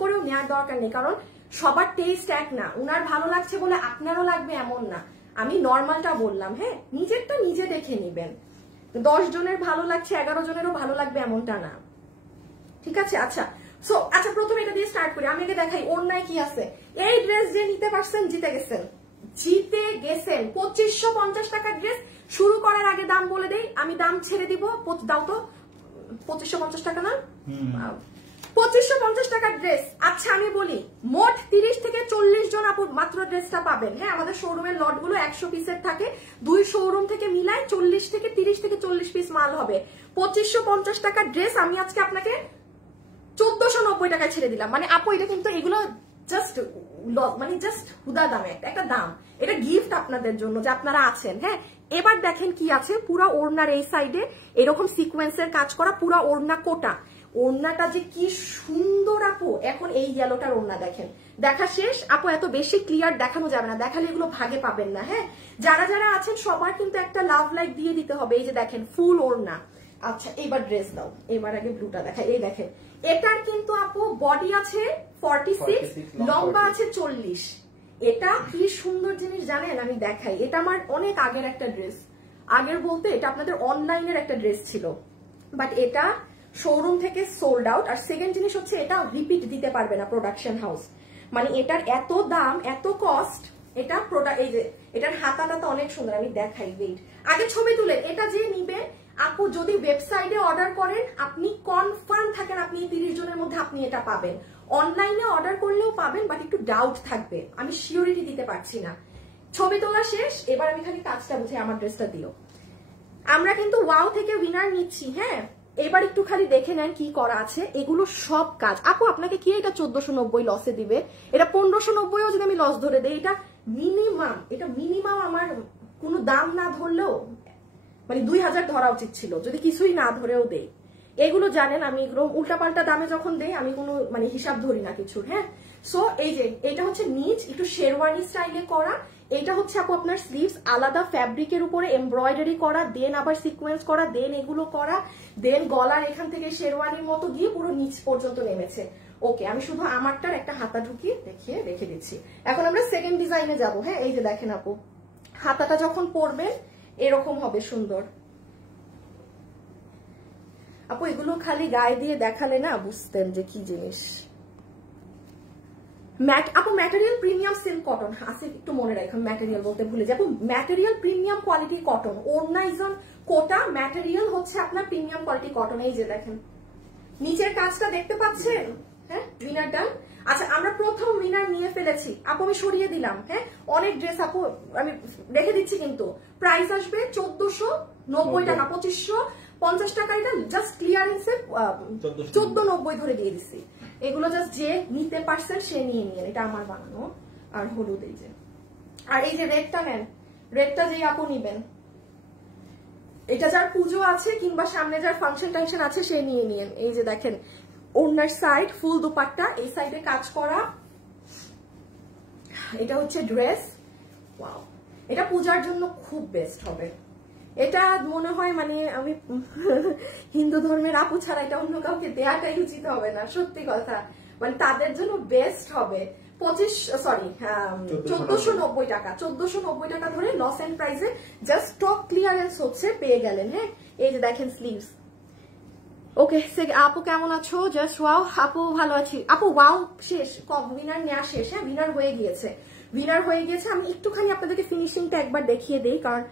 করেও নেওয়ার দরকার নেই, কারণ সবার টেস্ট এক না। উনার ভালো লাগছে বলে আপনারও লাগবে এমন না। আমি নর্মালটা বললাম, হ্যাঁ নিজেরটা নিজে দেখে নিবেন। 10 জনের ভালো লাগছে 11 জনেরও ভালো লাগবে এমনটা না, ঠিক আছে? আচ্ছা সো আচ্ছা প্রথমে এটা দিয়ে স্টার্ট করি। আমি আগে দেখাই ওড়নায় কি আছে। এই ড্রেস যে নিতে পারছেন জিতে গেছেন, 2550 টাকার ড্রেস। শুরু করার আগে দাম বলে দেই, আমি দাম ছেড়ে দিব, দাও তো 2550 টাকা না, 2550 টাকার ড্রেস। আচ্ছা আমি বলি মোট 30 থেকে 40 জন আপু মাত্র ড্রেসটা পাবেন, হ্যাঁ আমাদের শোরুমের লট গুলো 100 পিসের থাকে, 2 শোরুম থেকে মিলায় 30 থেকে 40 পিস মাল হবে। 2550 টাকার ড্রেস আমি আজকে আপনাকে 1490 টাকায় ছেড়ে দিলাম। মানে আপু এটা কিন্তু এগুলো জাস্ট মানে জাস্ট হুদা দামে একটা দাম, এটা গিফট আপনাদের জন্য যে আপনারা আছেন, হ্যাঁ। এবার দেখেন কি আছে, পুরা ওড়নার এই সাইডে এরকম সিকোয়েন্সের কাজ করা, পুরা ওড়না কোটা। ওড়নাটা যে কি সুন্দর আপু। এখন এই ইয়েলোটার ওড়না দেখেন, দেখা শেষ আপু, এত বেশি ক্লিয়ার দেখানো যাবে না, দেখালে এগুলো ভাগে পাবেন না, হ্যাঁ। যারা যারা আছেন সবার কিন্তু একটা লাভ লাইক দিয়ে দিতে হবে। এই যে দেখেন ফুল ওড়না। আচ্ছা এবার ড্রেস দাও, এবার আগে ব্লুটা দেখাই। এই দেখেন এটার কিন্তু আপু বডি আছে 46, লম্বা আছে 40। এটা কি সুন্দর জিনিস জানেন, আমি দেখাই। এটা আমার অনেক আগের একটা ড্রেস, আগের বলতে এটা আপনাদের অনলাইনের একটা ড্রেস ছিল, বাট এটা শোরুম থেকে সোল্ড আউট। আর সেকেন্ড জিনিস হচ্ছে এটা রিপিট দিতে পারবে না প্রোডাকশন হাউস, মানে এটার এত দাম এত কস্ট। এটা প্রোডাক্ট, এই যে এটার হাতাটা তো অনেক সুন্দর, আমি দেখাই ওয়েট। আগে ছবি তুলে এটা যে নিবে আপু, যদি ওয়েবসাইটে অর্ডার করেন আপনি কনফার্ম থাকেন আপনি 30 জনের মধ্যে আপনি এটা পাবেন। অনলাইনে অর্ডার করলেও পাবেন, বাট একটু ডাউট থাকবে, আমি সিওরিটি দিতে পারছি না। ছবি তোলা শেষ, এবার আমি খালি কাজটা বুঝে আমার ড্রেসটা দিও। আমরা কিন্তু ওয়াও থেকে উইনার নিচ্ছি, হ্যাঁ। এবার একটু খালি দেখে নেন কি করা আছে, এগুলো সব কাজ। আপু আপনাকে কি এটা 1490 লসে দিবে? এটা 1590ও যদি আমি লস ধরে দেই, এটা মিনিমাম আমার কোনো দাম না ধরলেও মানে 2000 ধরা উচিত ছিল, যদি কিছুই না ধরেও দেই। এগুলো জানেন আমি এগুলো উল্টাপাল্টা দামে যখন দেই আমি কোনো মানে হিসাব ধরি না কিছু, হ্যাঁ। সো এই যে এটা হচ্ছে নিচ একটু শেরওয়ানি স্টাইলে করা, এটা হচ্ছে আপু আপনার স্লিভস আলাদা ফ্যাব্রিকের উপরে এমব্রয়ডারি করা, দেন আবার সিকোয়েন্স করা, দেন এগুলো করা, দেন গলার এখান থেকে শেরওয়ানির মতো গিয়ে পুরো নিচ পর্যন্ত নেমেছে। ওকে আমি শুধু আমারটার একটা হাতা ঢুকিয়ে দেখিয়ে রেখে দিচ্ছি। এখন আমরা সেকেন্ড ডিজাইনে যাব, হ্যাঁ। এই যে দেখেন আপু, হাতাটা যখন পরবেন এরকম হবে সুন্দর। আপু এগুলো খালি গায়ে দিয়ে দেখালে না বুঝতেন যে কি জিনিস। আপু ম্যাটেরিয়াল প্রিমিয়াম সিল্ক কটন আছে, একটু মনে রাখুন, ম্যাটেরিয়াল বলতে ভুলে যাবো। ম্যাটেরিয়াল প্রিমিয়াম কোয়ালিটি কটন, ওড়না ইজ অন কোটা, ম্যাটেরিয়াল হচ্ছে আপনার প্রিমিয়াম কোয়ালিটি কটন। এই যে দেখেন নিচের কাজটা দেখতে পাচ্ছেন, হ্যাঁ উইনার ডান। আচ্ছা আমরা প্রথম উইনার নিয়ে ফেলেছি আপু, আমি সরিয়ে দিলাম, হ্যাঁ অনেক ড্রেস আপু আমি রেখে দিচ্ছি, কিন্তু প্রাইস আসবে 1490 টাকা, 2550 টাকা। এটা জাস্ট ক্লিয়ারেন্সে 1490 ধরে দিয়ে দিচ্ছি। এগুলো জাস্ট যে নিতে পারছেন সে নিয়ে নিয়ে, এটা আমার বানানো। আর হলুদ এই যে, আর এই যে রেডটা নেন, রেডটা যেই আপু নিবেন, এটা যার পুজো আছে কিংবা সামনে যার ফাংশন টাংশন আছে সে নিয়ে নিয়েন। এই যে দেখেন ওনার সাইড ফুল দুপাট্টা, এই সাইডে কাজ করা, এটা হচ্ছে ড্রেস। ওয়াও, এটা পূজার জন্য খুব বেস্ট হবে। এটা মনে হয় মানে আমি হিন্দু ধর্মের আপু ছাড়া এটা অন্য কাউকে দেয়াটাই উচিত হবে না, সত্যি কথা, মানে তাদের জন্য বেস্ট হবে। 1490 টাকা, 1490 টাকা ধরে লস এন্ড প্রাইসে জাস্ট স্টক ক্লিয়ারেন্স হচ্ছে, পেয়ে গেলেন। হ্যাঁ এই যে দেখেন স্লিভস। ওকে আপু কেমন আছো? জাস্ট ওয়াও আপু ভালো আছি আপু। ওয়াও শেষ, উইনার নেওয়া শেষ, হ্যাঁ উইনার হয়ে গিয়েছে, উইনার হয়ে গিয়েছে। আমি একটুখানি আপনাদেরকে ফিনিশিংটা একবার দেখিয়ে দিই, কারণ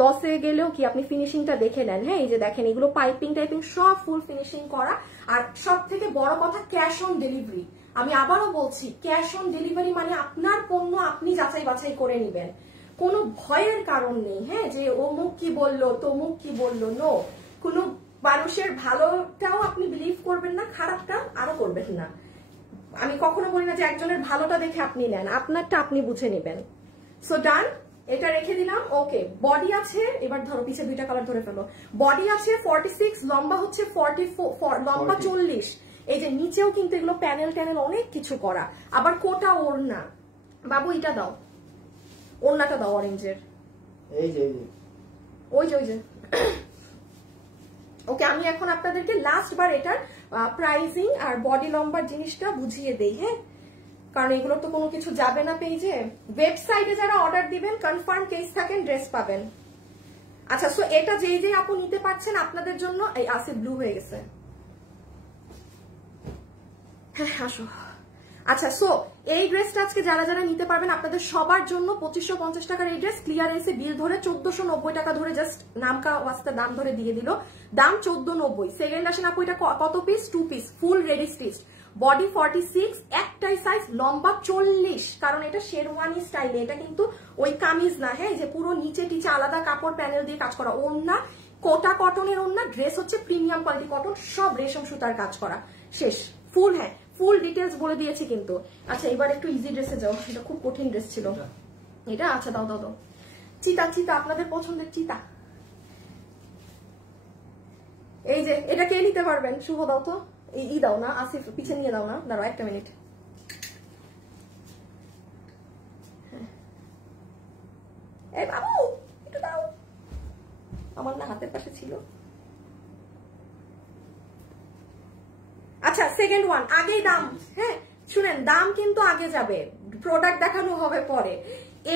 লসে গেলেও কি আপনি ফিনিশিংটা দেখে নেন। হ্যাঁ এই যে দেখেন এগুলো পাইপিং টাইপিং সব ফুল ফিনিশিং করা। আর সব থেকে বড় কথা ক্যাশ অন ডেলিভারি। আমি আবারও বলছি ক্যাশ অন ডেলিভারি মানে আপনার পণ্য আপনি যাচাই বাছাই করে নিবেন, কোনো ভয়ের কারণ নেই। হ্যাঁ যে অমুক কি বললো তমুক কি বললো, নো, কোনো মানুষের ভালোটাও আপনি বিলিভ করবেন না, খারাপটা আরো করবেন না। আমি কখনো বলি না যে একজনের ভালোটা দেখে আপনি নেন, আপনারটা আপনি বুঝে নেবেন। সো ডান, এটা রেখে দিলাম। ওকে বডি আছে, এবার ধরো পিছে দুইটা কালার ধরে ফেলো। বডি আছে 46, লম্বা হচ্ছে 44, লম্বা 40। এই যে নিচেও কিন্তু এগুলো প্যানেল ট্যানেল অনেক কিছু করা, আবার কোটা ওড়না। বাবু এটা দাও, ওড়নাটা দাও অরেঞ্জের, এই যে ওই যে ওকে আমি এখন আপনাদেরকে লাস্ট বার এটার প্রাইসিং আর বডি লম্বার জিনিসটা বুঝিয়ে দেই। হ্যাঁ কারণ এগুলো তো কোনো কিছু যাবে না পেজে। ওয়েবসাইটে যারা অর্ডার দিবেন কনফার্ম কেস থাকেন ড্রেস পাবেন। আচ্ছা সো এটা যেই যেই আপু নিতে পারছেন আপনাদের জন্য, এই আসে ব্লু হয়ে গেছে, হ্যাঁ আসো। আচ্ছা সো এই ড্রেসটা আজকে যারা যারা নিতে পারবেন আপনাদের সবার জন্য 2550 টাকার এই ড্রেস ক্লিয়ারেন্সে বিল ধরে 1490 টাকা ধরে জাস্ট নামকা ওয়াস্তে দাম ধরে দিয়ে দিল, দাম 1490। সেকেন্ড আসেন আপু এটা কত piece? 2 piece full ready stitch, body 46, একটাই সাইজ, লম্বা 40, কারণ এটা শেরওয়ানি স্টাইলে, এটা কিন্তু ওই কামিজ না। হ্যাঁ যে পুরো নিচে টিচে আলাদা কাপড় প্যানেল দিয়ে কাজ করা, ওড়না কোটা কটনের ওড়না, ড্রেস হচ্ছে প্রিমিয়াম কোয়ালিটি কটন, সব রেশম সুতার কাজ করা, শেষ ফুল। হ্যাঁ ফুল ডিটেলস বলে দিয়েছি কিন্তু। আচ্ছা এবার একটু ইজি ড্রেসে যাও, এটা খুব কঠিন ড্রেস ছিল এটা। আচ্ছা দাও দাও দাও, চিতা চিতা, আপনাদের পছন্দের চিতা। এই যে এটা কে নিতে পারবেন? শুভ দাও তো, ই দাও না, আসিফ পিছে নিয়ে দাও না, দাঁড়াও একটা মিনিট। এই বাবু একটু দাও, আমার না হাতের পাশে ছিল। আচ্ছা সেকেন্ড ওয়ান, আগেই দাম, হ্যাঁ শুনেন দাম কিন্তু আগে যাবে, প্রোডাক্ট দেখানো হবে পরে।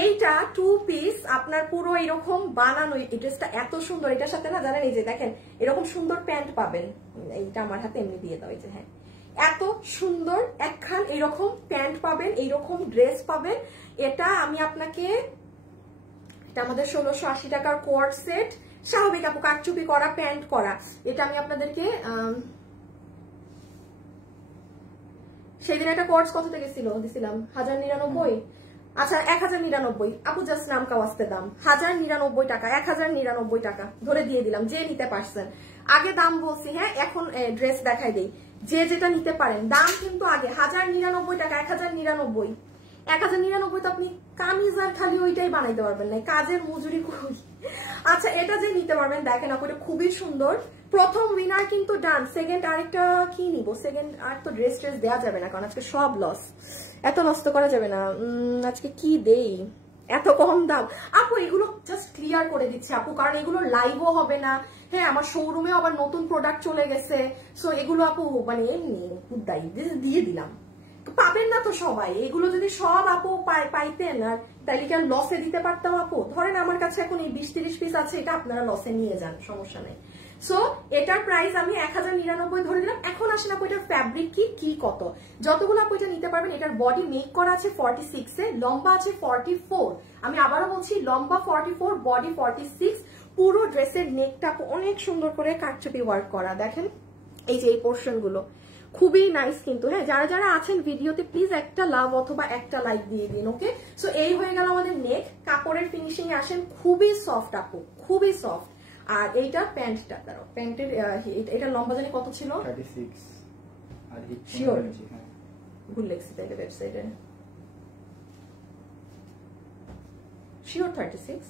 এইটা 2 পিস আপনার পুরো এরকম বানানো, এই ড্রেসটা এত সুন্দর, এটার সাথে না জানেন এই যে দেখেন এরকম সুন্দর প্যান্ট পাবেন, এইটা আমার হাতে এমনি দিয়ে দাও, এই যে হ্যাঁ এত সুন্দর একখান এরকম প্যান্ট পাবেন, এইরকম ড্রেস পাবেন। এটা আমি আপনাকে, এটা আমাদের 1680 টাকার কোয়ার্ড সেট, স্বাভাবিক আপু কাটচুপি করা প্যান্ট করা। এটা আমি আপনাদেরকে সেদিন একটা কোর্স কত থেকে দিছিলাম 1099। আচ্ছা 1099 আপু জাস্ট নাম কাওয়াস্তে দাম 1099 টাকা, 1099 টাকা ধরে দিয়ে দিলাম যে নিতে পারছেন। আগে দাম বলছি, হ্যাঁ এখন ড্রেস দেখাই দেই, যে যেটা নিতে পারেন দাম কিন্তু আগে 1099 টাকা, 1099। 1099 তো আপনি কামিজ আর খালি ওইটাই বানাইতে পারবেন না, কাজের মজুরি কই। আচ্ছা এটা যে নিতে পারবেন দেখেন আপু এটা খুবই সুন্দর। প্রথম উইনার কিন্তু ডান। সেকেন্ড আরেকটা কি নিব? সেকেন্ড আর তো ড্রেস ট্রেস দেওয়া যাবে না কারণ আজকে সব লস, এত নষ্ট করা যাবে না। আজকে কি দেই এত কম দাম? আপু এগুলো জাস্ট ক্লিয়ার করে দিচ্ছে আপু, কারণ এগুলো লাইভও হবে না। হ্যাঁ আমার শোরুমেও আবার নতুন প্রোডাক্ট চলে গেছে, সো এগুলো আপু মানে এমনি দিয়ে দিলাম, পাবেন না তো সবাই। এগুলো যদি সব আপু পাইতেন আর তাইলে কি আর লসে দিতে পারতাম আপু? ধরেন আমার কাছে এখন এই 20-30 পিস আছে, এটা আপনারা লসে নিয়ে যান, সমস্যা নেই। সো এটার প্রাইস আমি 1099 ধরে দিলাম। এখন আসেন আপু এটার ফ্যাব্রিক কি কত, যতগুলো আপু এটা নিতে পারবেন। এটার বডি মেক করা আছে 46 এ, লম্বা আছে 44, আমি আবারও বলছি লম্বা 44, বডি 46। পুরো ড্রেসের নেকটা অনেক সুন্দর করে কাটচুপি ওয়ার্ক করা, দেখেন এই যে এই পোর্শন গুলো খুবই নাইস কিন্তু। হ্যাঁ, যারা যারা আছেন ভিডিওতে প্লিজ একটা লাভ অথবা একটা লাইক দিয়ে দিন। ওকে, সো এই হয়ে গেল আমাদের নেক। কাপড়ের ফিনিশিং এ আসেন, খুবই সফট আপু, খুবই সফট। আর এইটা প্যান্টটা, দাঁড়াও, প্যান্টের এটা লম্বা জানি কত ছিল, 36 আর হিপ শিওর ইঞ্চি। হ্যাঁ, ভুল লেখছি তাইলে ওয়েবসাইটে, শিওর 36।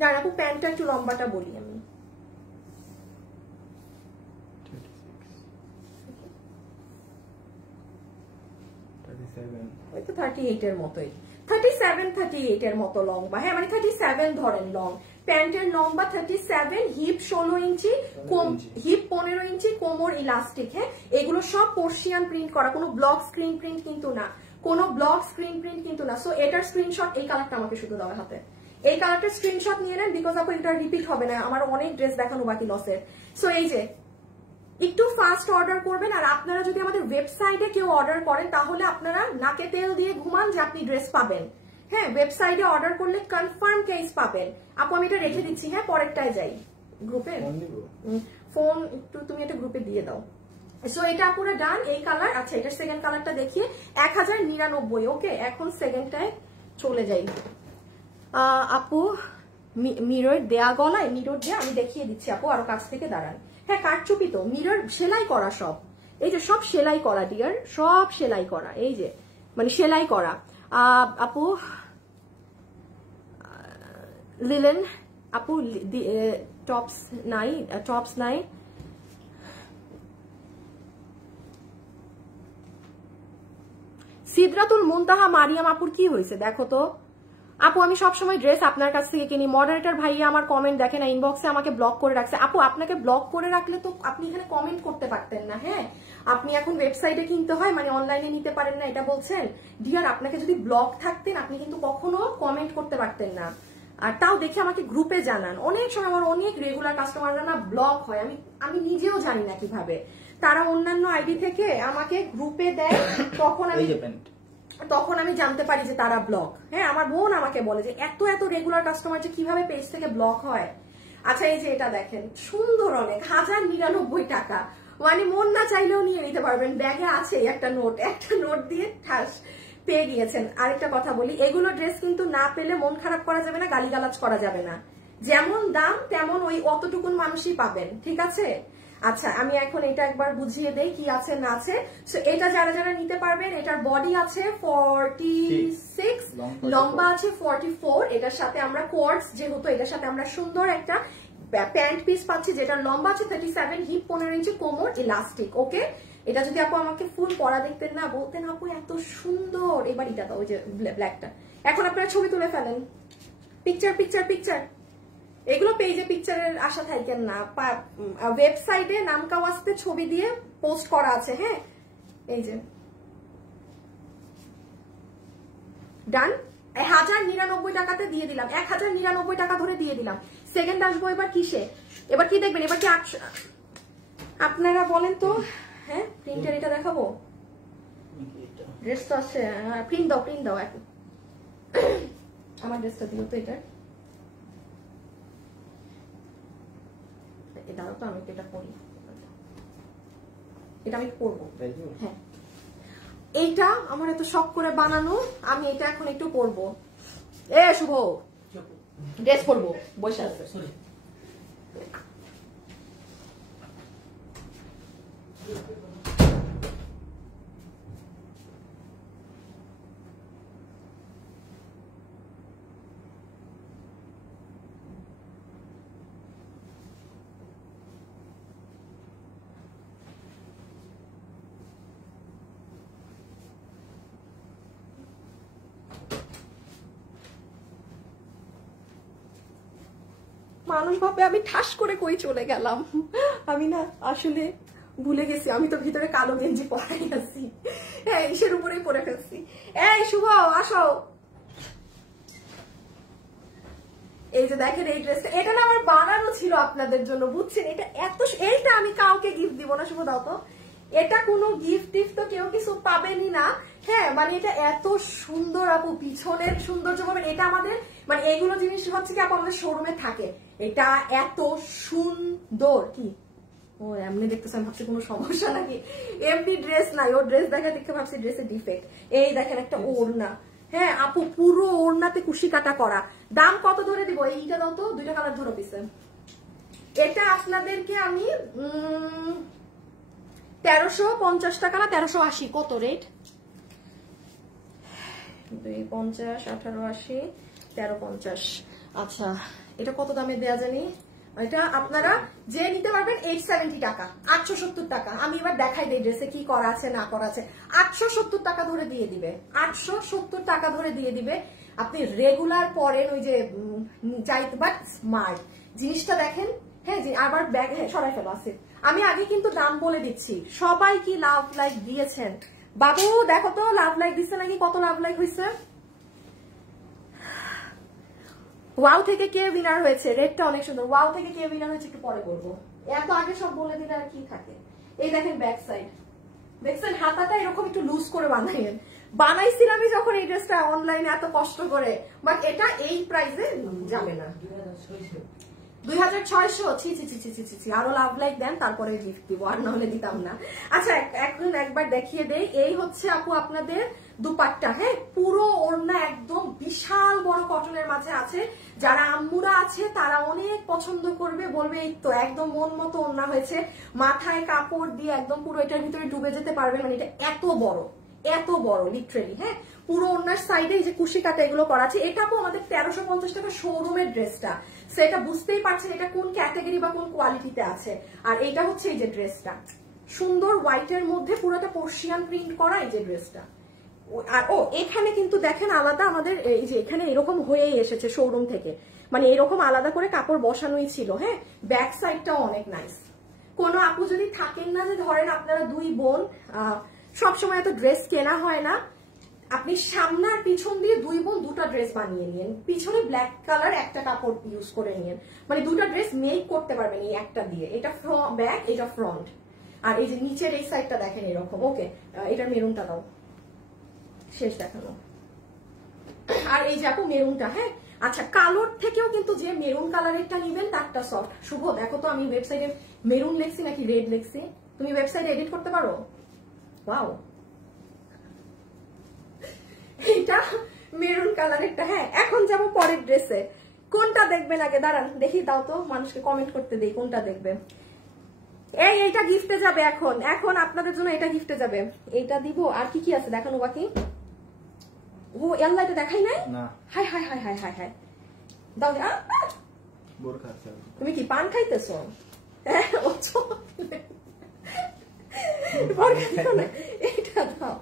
দাঁড়া আপু, প্যান্টটা একটু লম্বাটা বলি আমি, 37 ওই তো 38 এর মতোই, 37 38 এর মতো লম্বা। হ্যাঁ মানে 37 ধরেন লং। প্যান্টের লম্বা 37, হিপ 16 ইঞ্চি, হিপ 15 ইঞ্চি, কোমর ইলাস্টিক। হ্যাঁ, এগুলো সব পার্সিয়ান প্রিন্ট করা, কোনো ব্লক স্ক্রিন প্রিন্ট কিন্তু না, কোনো ব্লক স্ক্রিন প্রিন্ট কিন্তু না। সো এটার স্ক্রিনশট, এই কালারটা আমাকে শুধু দেওয়া হাতে, এই কালারটার স্ক্রিনশট নিয়ে নেন, বিকজ আপু এটা রিপিট হবে না, আমার অনেক ড্রেস দেখানো বাকি লসের। সো এই যে একটু ফাস্ট অর্ডার করবেন। আর আপনারা যদি আমাদের ওয়েবসাইটে কেউ অর্ডার করেন তাহলে আপনারা নাকে তেল দিয়ে ঘুমান যে আপনি ড্রেস পাবেন। হ্যাঁ, ওয়েবসাইটে অর্ডার করলে কনফার্ম কেস পাবেন। আপু আমি এটা রেখে দিচ্ছি, হ্যাঁ পরেরটায় যাই। গ্রুপে ফোন একটু তুমি এটা গ্রুপে দিয়ে দাও। সো এটা পুরো ডান। এই কালার, আচ্ছা এটা সেকেন্ড কালারটা দেখিয়ে 1099। ওকে, এখন সেকেন্ডটায় চলে যাই। আপু মিরর দেয়া, গলায় মিরর দেয়া, আমি দেখিয়ে দিচ্ছি আপু, আরো কাছ থেকে দাঁড়ান। হ্যাঁ কাটচুপি তো, মিরর সেলাই করা সব, এই যে সব সেলাই করা ডিয়ার, সব সেলাই করা, এই যে মানে সেলাই করা। আপু লিলেন আপু টপস নাই, টপস নাই। সিদরাতুল মুনতাহা মারিয়াম আপুর কি হয়েছে দেখো তো। আপু আমি সবসময় ড্রেস আপনার কাছ থেকে কিনি, মডারেটর ভাইয়া আমার কমেন্ট দেখে না, ইনবক্সে আমাকে ব্লক করে রাখছে। আপু আপনাকে ব্লক করে রাখলে তো আপনি এখানে কমেন্ট করতে পারতেন না। হ্যাঁ, আপনি এখন ওয়েবসাইটে কিনতে হয় মানে অনলাইনে নিতে পারেন না, এটা বলছেন। ডিয়ার আপনাকে যদি ব্লক থাকতেন আপনি কিন্তু কখনো কমেন্ট করতে পারতেন না। আর তাও দেখে আমাকে গ্রুপে জানান। অনেক সময় আমার অনেক রেগুলার কাস্টমাররা না ব্লক হয়, আমি নিজেও জানি না কিভাবে। তারা অন্যান্য আইডি থেকে আমাকে গ্রুপে দেয়, তখন আমি জানতে পারি যে তারা ব্লক। হ্যাঁ, আমার বোন আমাকে বলে যে এত এত রেগুলার কাস্টমার যে কিভাবে পেজ থেকে ব্লক হয়। আচ্ছা এই যে এটা দেখেন, সুন্দর অনেক, 1099 টাকা, মানে মন না চাইলেও নিয়ে নিতে পারবেন। ব্যাগে আছে একটা নোট দিয়ে ঠাস পেয়ে গিয়েছেন। আরেকটা কথা বলি, এগুলো ড্রেস কিন্তু না পেলে মন খারাপ করা যাবে না, গালিগালাজ করা যাবে না। যেমন দাম তেমন ওই অতটুকুন মানুষই পাবেন, ঠিক আছে। আচ্ছা আমি এখন এটা একবার বুঝিয়ে দেই কি আছে না আছে। সো এটা যারা যারা নিতে পারবেন, এটার বডি আছে 46, লম্বা আছে 44। এটার সাথে আমরা কোয়ার্টস, যেহেতু এটার সাথে আমরা সুন্দর একটা প্যান্ট পিস পাচ্ছি যেটা লম্বা আছে 37, হিপ 15 ইঞ্চি, কোমর ইলাস্টিক। ওকে, এটা যদি আপু আমাকে ফুল পরা দেখতেন না, বলতেন আপু এত সুন্দর। এবার এটা তো ওই যে ব্ল্যাকটা, এখন আপনারা ছবি তুলে ফেলেন, পিকচার পিকচার পিকচার। এগুলো পেজে পিকচারের আশা থাকেন না, ওয়েবসাইটে নামকাওয়াস্তে ছবি দিয়ে পোস্ট করা আছে। হ্যাঁ, এই যে ডান, 1099 টাকাতে দিয়ে দিলাম, 1099 টাকা ধরে দিয়ে দিলাম। সেকেন্ড আসবো এবার কিসে, এবার কি দেখবেন, এবার কি আপনারা বলেন তো। হ্যাঁ, প্রিন্টের এটা দেখাবো, ড্রেস তো আছে, প্রিন্ট দাও এখন। আমার ড্রেসটা দিল তো, এটা দাঁড়াও তো, আমি এটা পরি, এটা আমি পরবো। হ্যাঁ, এইটা আমার এত শখ করে বানানো, আমি এটা এখন একটু পরবো। শুভ ড্রেস পরবো, বসে আছে। মানুষ ভাবে আমি ঠাস করে কই চলে গেলাম, আমি না আসলে ভুলে গেছি, আমি তো ভিতরে কালো গেঞ্জি পরাই আছি। হ্যাঁ, ইসের উপরেই পরে ফেলছি। এই শুভ আসো, এই যে দেখেন এই ড্রেসটা, এটা না আমার বানানো ছিল আপনাদের জন্য, বুঝছেন? এটা এত, এইটা আমি কাউকে গিফট দিব না, শুভ দাও তো। এটা কোনো গিফট টিফট তো কেউ কিছু পাবেনই না। হ্যাঁ মানে এটা এত সুন্দর আপু, পিছনের সৌন্দর্য পাবেন। এটা আমাদের মানে এইগুলো জিনিস হচ্ছে কি আপু আমাদের শোরুমে থাকে। এটা এত সুন্দর। কি ও এমনি দেখতেছেন, ভাবছি কোনো সমস্যা নাকি? এমনি ড্রেস নাই, ও ড্রেস দেখা দেখে ভাবছি ড্রেসের ডিফেক্ট। এই দেখেন একটা ওড়না, হ্যাঁ আপু পুরো ওড়নাতে কুশি কাটা করা। দাম কত ধরে দিব? এইটা দাও তো, দুইটা কালার ধরো পিছে। এটা আপনাদেরকে আমি 1350 টাকা না 1380, কত রেট? 250, 1880, 1350। আচ্ছা এটা কত দামে দেয়া জানি? এটা আপনারা যে নিতে পারবেন 870 টাকা, 870 টাকা। আমি এবার দেখাই দিই ড্রেসে কি করা আছে না করা আছে। 870 টাকা ধরে দিয়ে দিবে, 870 টাকা ধরে দিয়ে দিবে। আপনি রেগুলার পরেন, ওই যে চাইতে, বাট স্মার্ট জিনিসটা দেখেন। হ্যাঁ আবার ব্যাগ, হ্যাঁ সরাই ফেলো আছে। আমি আগে কিন্তু দাম বলে দিচ্ছি। সবাই কি লাভ লাইক দিয়েছেন? বাবু দেখো তো লাভ লাইক দিচ্ছে নাকি, কত লাভ লাইক হয়েছে? ওয়াও থেকে কে উইনার হয়েছে? রেডটা অনেক সুন্দর। ওয়াও থেকে কে উইনার হয়েছে একটু পরে বলবো, এত আগে সব বলে দিলে আর কি থাকে। এই দেখেন ব্যাক সাইড, দেখছেন হাতাটা এরকম একটু লুজ করে বানাইয়েন। বানাইছিলাম আমি যখন এই ড্রেসটা অনলাইনে এত কষ্ট করে, বাট এটা এই প্রাইসে যাবে না। 2600, ছি ছি ছি ছি ছি ছি। আরো লাভ লাইক দেন তারপরে গিফট দিব, আর নাহলে দিতাম না। আচ্ছা এখন একবার দেখিয়ে দেই। এই হচ্ছে আপু আপনাদের দুপাট্টা। হ্যাঁ পুরো ওড়না একদম বিশাল বড় কটনের মাঝে আছে। যারা আম্মুরা আছে তারা অনেক পছন্দ করবে, বলবে এই তো একদম মন মতো ওড়না হয়েছে। মাথায় কাপড় দিয়ে একদম পুরো এটার ভিতরে ডুবে যেতে পারবে, মানে এটা এত বড়, এত বড় লিটারেলি। হ্যাঁ পুরো ওড়নার সাইডে এই যে কুশি কাটা এগুলো করা আছে। এটা তো আমাদের 1350 টাকা শোরুমের ড্রেসটা, সেটা বুঝতেই পারছেন এটা কোন ক্যাটাগরি বা কোন কোয়ালিটিতে আছে। আর এটা হচ্ছে এই যে ড্রেসটা, সুন্দর হোয়াইটের মধ্যে পুরোটা পার্সিয়ান প্রিন্ট করা এই যে ড্রেসটা। আর ও এখানে কিন্তু দেখেন আলাদা আমাদের এই যে এখানে এরকম হয়েই এসেছে শোরুম থেকে, মানে এরকম আলাদা করে কাপড় বসানোই ছিল। হ্যাঁ ব্যাক সাইডটাও অনেক নাইস। কোনো আপু যদি থাকেন না, যে ধরেন আপনারা দুই বোন, সবসময় এত ড্রেস কেনা হয় না, আপনি সামনে আর পিছন দিয়ে দুই বোন দুটা ড্রেস বানিয়ে নিয়েন, পিছনে ব্ল্যাক কালার একটা কাপড় ইউজ করে নিয়েন, মানে দুটা ড্রেস মেক করতে পারবেন এই একটা দিয়ে। এটা ব্যাক, এটা ফ্রন্ট। আর এই যে নিচের এই সাইডটা দেখেন এরকম। ওকে এটার মেরুনটা দাও, শেষ দেখানো। আর এই যে আপু মেরুনটা, হ্যাঁ আচ্ছা কালোর থেকেও কিন্তু যে মেরুন কালারেরটা নিবেন তারটা সফট। শুভ দেখো তো আমি ওয়েবসাইটে মেরুন লেখছি নাকি রেড লেখছি? তুমি ওয়েবসাইটে এডিট করতে পারো? ওয়াও এটা মেরুন কালারেরটা। হ্যাঁ এখন যাবো পরের ড্রেসে। কোনটা দেখবেন আগে দাঁড়ান দেখি, দাও তো মানুষকে কমেন্ট করতে দেই কোনটা দেখবে। এইটা গিফটে যাবে এখন, এখন আপনাদের জন্য এটা গিফটে যাবে। এইটা দিব। আর কি কি আছে দেখানো বাকি? ও আল্লাহ এটা দেখাই নাই। High high high high high high দাও। বোরকা আছে। তুমি কি পান খাইতেছো? এইটা দাও,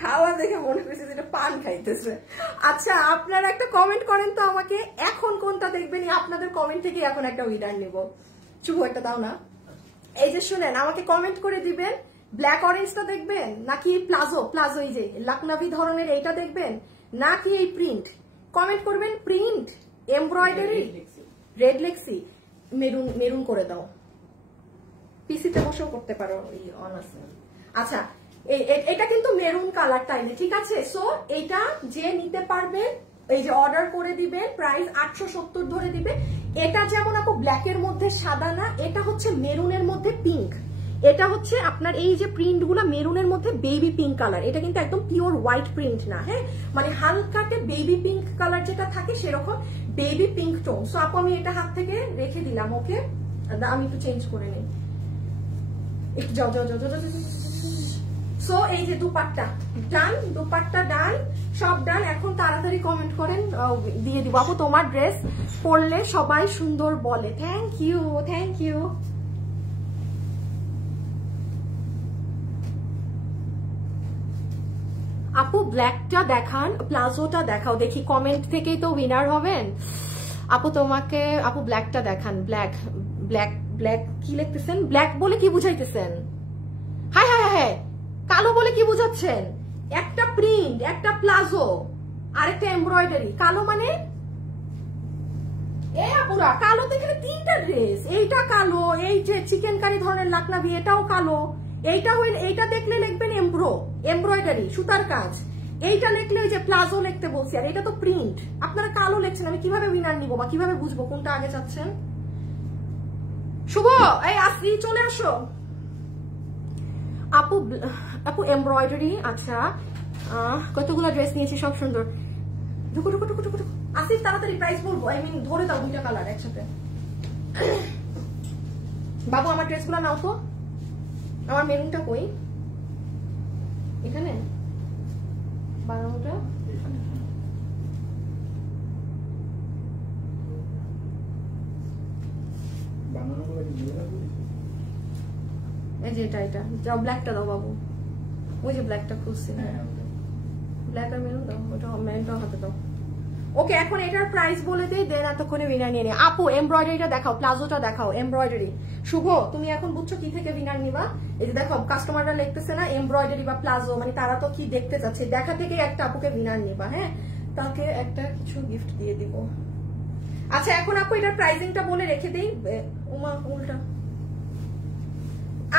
খাওয়া দেখে মনে করছে যেটা পান খাইতেছে। আচ্ছা আপনারা একটা কমেন্ট করেন তো আমাকে, এখন কোনটা দেখবেন? আপনাদের কমেন্ট থেকে এখন একটা উইনার নিব। শুভ একটা দাও না। এই যে শুনেন আমাকে কমেন্ট করে দিবেন, ব্ল্যাক অরেঞ্জটা দেখবেন নাকি প্লাজো, প্লাজো এই যে লাকনাভি ধরনের এইটা দেখবেন নাকি এই প্রিন্ট? কমেন্ট করবেন। Print, embroidery, red লেক্সি, maroon, maroon করে দাও। পিসিতে বসেও করতে পারো, অন আছে। আচ্ছা এটা কিন্তু মেরুন কালার তাইলে ঠিক আছে। সো এটা যে নিতে পারবেন এই যে অর্ডার করে দিবেন, প্রাইস 870 ধরে দিবে। এটা যেমন আপু ব্ল্যাকের মধ্যে সাদা না, এটা হচ্ছে মেরুনের মধ্যে পিঙ্ক। এটা হচ্ছে আপনার এই যে প্রিন্ট গুলো মেরুনের মধ্যে বেবি পিঙ্ক কালার, এটা কিন্তু একদম পিওর হোয়াইট প্রিন্ট না। হ্যাঁ মানে হালকাটে বেবি পিঙ্ক কালার যেটা থাকে সেরকম বেবি পিঙ্ক টোন। সো আপু আমি এটা হাত থেকে রেখে দিলাম। ওকে আমি একটু চেঞ্জ করে নিই, একটু যাও যাও যাও যাও। সো এই যে দুপাট্টা ডান, দুপাট্টা ডান, সব ডান। এখন তাড়াতাড়ি কমেন্ট করেন, দিয়ে দিব। আপু তোমার ড্রেস পরলে সবাই সুন্দর বলে। Thank you, thank you. আপু ব্ল্যাকটা দেখান, প্লাজোটা দেখাও দেখি। কমেন্ট থেকেই তো উইনার হবেন। আপু তোমাকে, আপু ব্ল্যাকটা দেখান। ব্ল্যাক ব্ল্যাক ব্ল্যাক কি লিখতেছেন? ব্ল্যাক বলে কি বুঝাইতেছেন? হাই হাই হাই, কালো বলে কি বুঝাচ্ছেন? একটা প্রিন্ট, একটা প্লাজো, আরেকটা এমব্রয়ডারি। কালো মানে এই আপুরা কালোতে এখানে 3টা ড্রেস, এইটা কালো, এই যে চিকেন কারি ধরনের লাকনাবি এটাও কালো, এইটা দেখলে লিখবেন এমব্রয়ডারি সুতার কাজ, এইটা লিখলে যে প্লাজো লিখতে বলছি, আর এটা তো প্রিন্ট। আপনারা কালো লিখছেন, আমি কিভাবে উইনার নিব বা কিভাবে বুঝবো কোনটা আগে চাচ্ছেন? শুভ এই আসি চলে আসো আপু। আপু এমব্রয়ডারি, আচ্ছা কতগুলো ড্রেস নিয়েছি, সব সুন্দর। ঢুকো ঢুকো ঢুকো ঢুকো আসি, তাড়াতাড়ি প্রাইস বলবো, আই মিন ধরে দাও 2টা কালার একসাথে। বাবু আমার ড্রেসগুলো নাও তো, আমার মেরুনটা কই? এখানে বানানোটা এই যে এটা যাও, ব্ল্যাকটা দাও বাবু, ওই যে ব্ল্যাকটা খুলছি, ব্ল্যাক আর মেরুন দাও, ওটা মেরুনটা হাতে দাও। ওকে এখন এটার প্রাইস বলে দেই, দেন এতক্ষণে উইনার নিয়ে নিয়ে। আপু এমব্রয়ডারিটা দেখাও, প্লাজোটা দেখাও, এমব্রয়ডারি। শুভ তুমি এখন বুঝছো কি থেকে উইনার নিবা? এই যে দেখো কাস্টমাররা লিখতেছে না এমব্রয়ডারি বা প্লাজো, মানে তারা তো কি দেখতে চাচ্ছে, দেখা থেকে একটা আপুকে উইনার নিবা। হ্যাঁ, তাকে একটা কিছু গিফট দিয়ে দিব। আচ্ছা এখন আপু এটার প্রাইসিংটা বলে রেখে দেই। ওমা উল্টা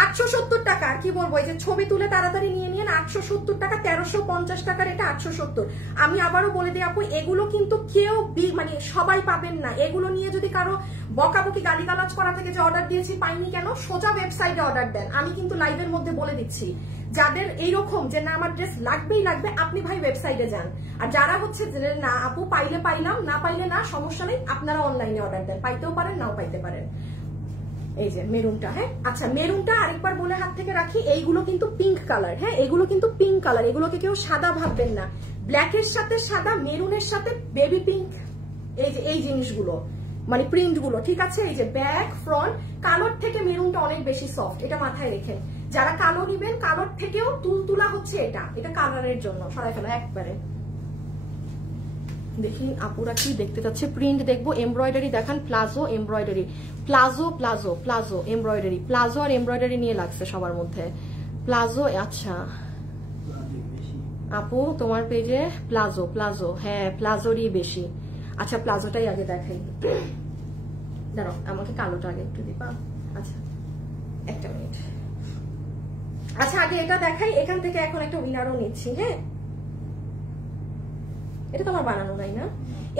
870 টাকা, আর কি বলবো, এই যে ছবি তুলে তাড়াতাড়ি নিয়ে নিন। 870 টাকা, 1350 টাকার এটা 870। আমি আবারও বলে দিই আপু, এগুলো কিন্তু কেউ মানে সবাই পাবেন না। এগুলো নিয়ে যদি কারো বকাবকি গালিগালাজ করা থেকে যে অর্ডার দিয়েছি পাইনি কেন, সোজা ওয়েবসাইটে অর্ডার দেন। আমি কিন্তু লাইভের মধ্যে বলে দিচ্ছি, যাদের এইরকম যে না আমার ড্রেস লাগবেই লাগবে, আপনি ভাই ওয়েবসাইটে যান। আর যারা হচ্ছে না আপু পাইলে পাইলাম, না পাইলে না, সমস্যা নেই, আপনারা অনলাইনে অর্ডার দেন, পাইতেও পারেন নাও পাইতে পারেন। এই যে মেরুনটা, হ্যাঁ আচ্ছা মেরুনটা আরেকবার বলে হাত থেকে রাখি, এইগুলো কিন্তু পিঙ্ক কালার। হ্যাঁ এগুলো কিন্তু পিঙ্ক কালার, এগুলোকে কেউ সাদা ভাববেন না। ব্ল্যাকের সাথে সাদা, মেরুনের সাথে বেবি পিঙ্ক, এই যে এই জিনিসগুলো মানে প্রিন্ট গুলো, ঠিক আছে। এই যে ব্যাক ফ্রন্ট, কালোর থেকে মেরুনটা অনেক বেশি সফট, এটা মাথায় রেখেন। যারা কালো নিবেন, কালোর থেকেও তুলতুলা হচ্ছে এটা কালারের জন্য। সরাই ফেলো একবারে। দেখি আপুরা কি দেখতে চাচ্ছে, প্রিন্ট দেখবো, এমব্রয়ডারি দেখান, palazzo embroidery, palazzo palazzo palazzo embroidery, palazzo আর এমব্রয়ডারি নিয়ে লাগছে সবার মধ্যে। প্লাজো, আচ্ছা আপু তোমার পেজে প্লাজো প্লাজো, হ্যাঁ প্লাজোরই বেশি। আচ্ছা প্লাজোটাই আগে দেখাই, দাঁড়াও আমাকে কালোটা আগে একটু দিবা। আচ্ছা একটা মিনিট, আচ্ছা আগে এটা দেখাই, এখান থেকে এখন একটা উইনারও নিচ্ছি। হ্যাঁ এটা তো আমার বানানো নাই না,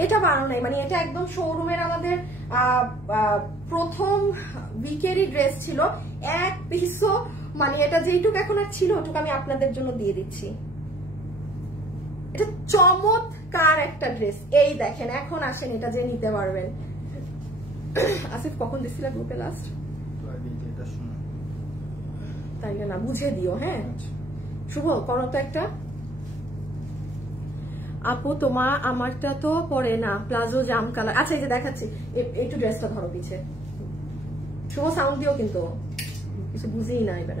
এটা বানানো নাই, মানে এটা একদম শোরুমের আমাদের প্রথম উইকেরই ড্রেস ছিল, এক পিসও, মানে এটা যেইটুকু এখন আর ছিল ওটুকু আমি আপনাদের জন্য দিয়ে দিচ্ছি। এটা চমৎকার একটা ড্রেস, এই দেখেন। এখন আসেন এটা যে নিতে পারবেন। আসিফ কখন দিছিল গ্রুপে লাস্ট? তাই না, বুঝে দিও। হ্যাঁ শুভ করো তো একটা। আপু আমারটা তো পরে না, প্লাজো জাম কালার। আচ্ছা এই যে দেখাচ্ছি, একটু ড্রেসটা ধরো পিছে, শুভ সাউন্ড দিও, কিন্তু কিছু বুঝেই না এবার।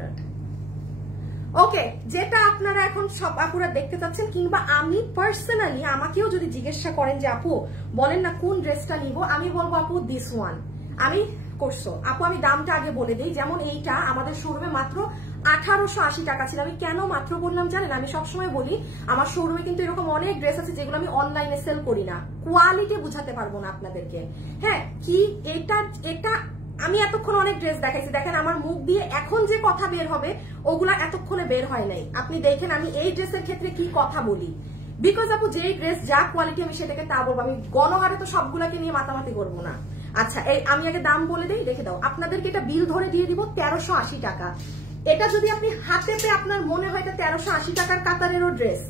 ওকে যেটা আপনারা এখন সব আপুরা দেখতে চাচ্ছেন, কিংবা আমি পার্সোনালি আমাকেও যদি জিজ্ঞাসা করেন যে আপু বলেন না কোন ড্রেসটা নিব, আমি বলবো আপু দিস ওয়ান। আমি করছো আপু, আমি দামটা আগে বলে দিই। যেমন এইটা আমাদের শোরুমে মাত্র 1880 টাকা ছিল। আমি কেন মাত্র বললাম জানেন, আমি সবসময় বলি আমার শোরুমে কিন্তু এরকম অনেক ড্রেস আছে যেগুলো আমি অনলাইনে সেল করি না, কোয়ালিটি বুঝাতে পারবো না আপনাদেরকে। হ্যাঁ কি এটা আমি এতক্ষণ অনেক ড্রেস দেখাইছি, দেখেন আমার মুখ দিয়ে এখন যে কথা বের হবে ওগুলা এতক্ষণে বের হয় নাই। আপনি দেখেন আমি এই ড্রেসের ক্ষেত্রে কি কথা বলি, বিকজ আপু যেই ড্রেস যা কোয়ালিটি আমি সেটাকে তা বলবো, আমি গণহারে তো সবগুলাকে নিয়ে মাতামাতি করবো না। আচ্ছা এই আমি আগে দাম বলে দিই, দেখে দাও। আপনাদেরকে এটা বিল ধরে দিয়ে দিব 1380 টাকা। এটা যদি আপনি হাতে পেয়ে আপনার মনে হয় এটা 1380 টাকার কাতারেরও ড্রেস,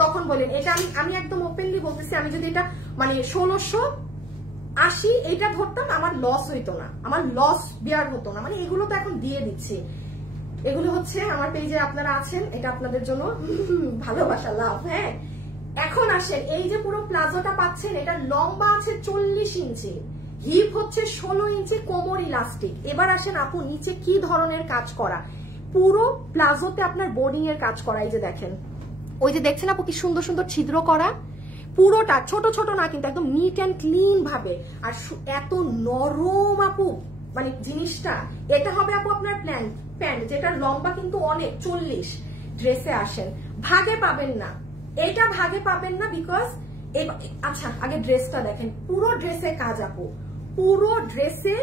তখন বলেন। এটা আমি একদম ওপেনলি বলতেছি, আমি যদি এটা মানে 1680 এইটা ধরতাম আমার লস হইতো না, আমার লস বিয়ার হতো না। মানে এগুলো তো এখন দিয়ে দিচ্ছি, এগুলো হচ্ছে আমার পেজে আপনারা আছেন, এটা আপনাদের জন্য ভালোবাসা লাভ। হ্যাঁ এখন আসেন, এই যে পুরো প্লাজোটা পাচ্ছেন, এটা লম্বা আছে 40 ইঞ্চি, হিপ হচ্ছে 16 ইঞ্চি, কোমর ইলাস্টিক। এবার আসেন আপু নিচে কি ধরনের কাজ করা, পুরো প্লাজোতে আপনার বোর্ডিং এর কাজ করা। এই যে দেখেন, ওই যে দেখছেন আপু কি সুন্দর সুন্দর ছিদ্র করা, পুরোটা ছোট ছোট না কিন্তু একদম নিট অ্যান্ড ক্লিন ভাবে। আর এত নরম আপু মানে জিনিসটা, এটা হবে আপু আপনার প্যান্ট যেটা লম্বা কিন্তু অনেক 40। ড্রেসে আসেন ভাগে পাবেন না, এটা ভাগে পাবেন না, বিকজ আচ্ছা আগে ড্রেসটা দেখেন, পুরো ড্রেসে কাজ আপু, পুরো ড্রেসে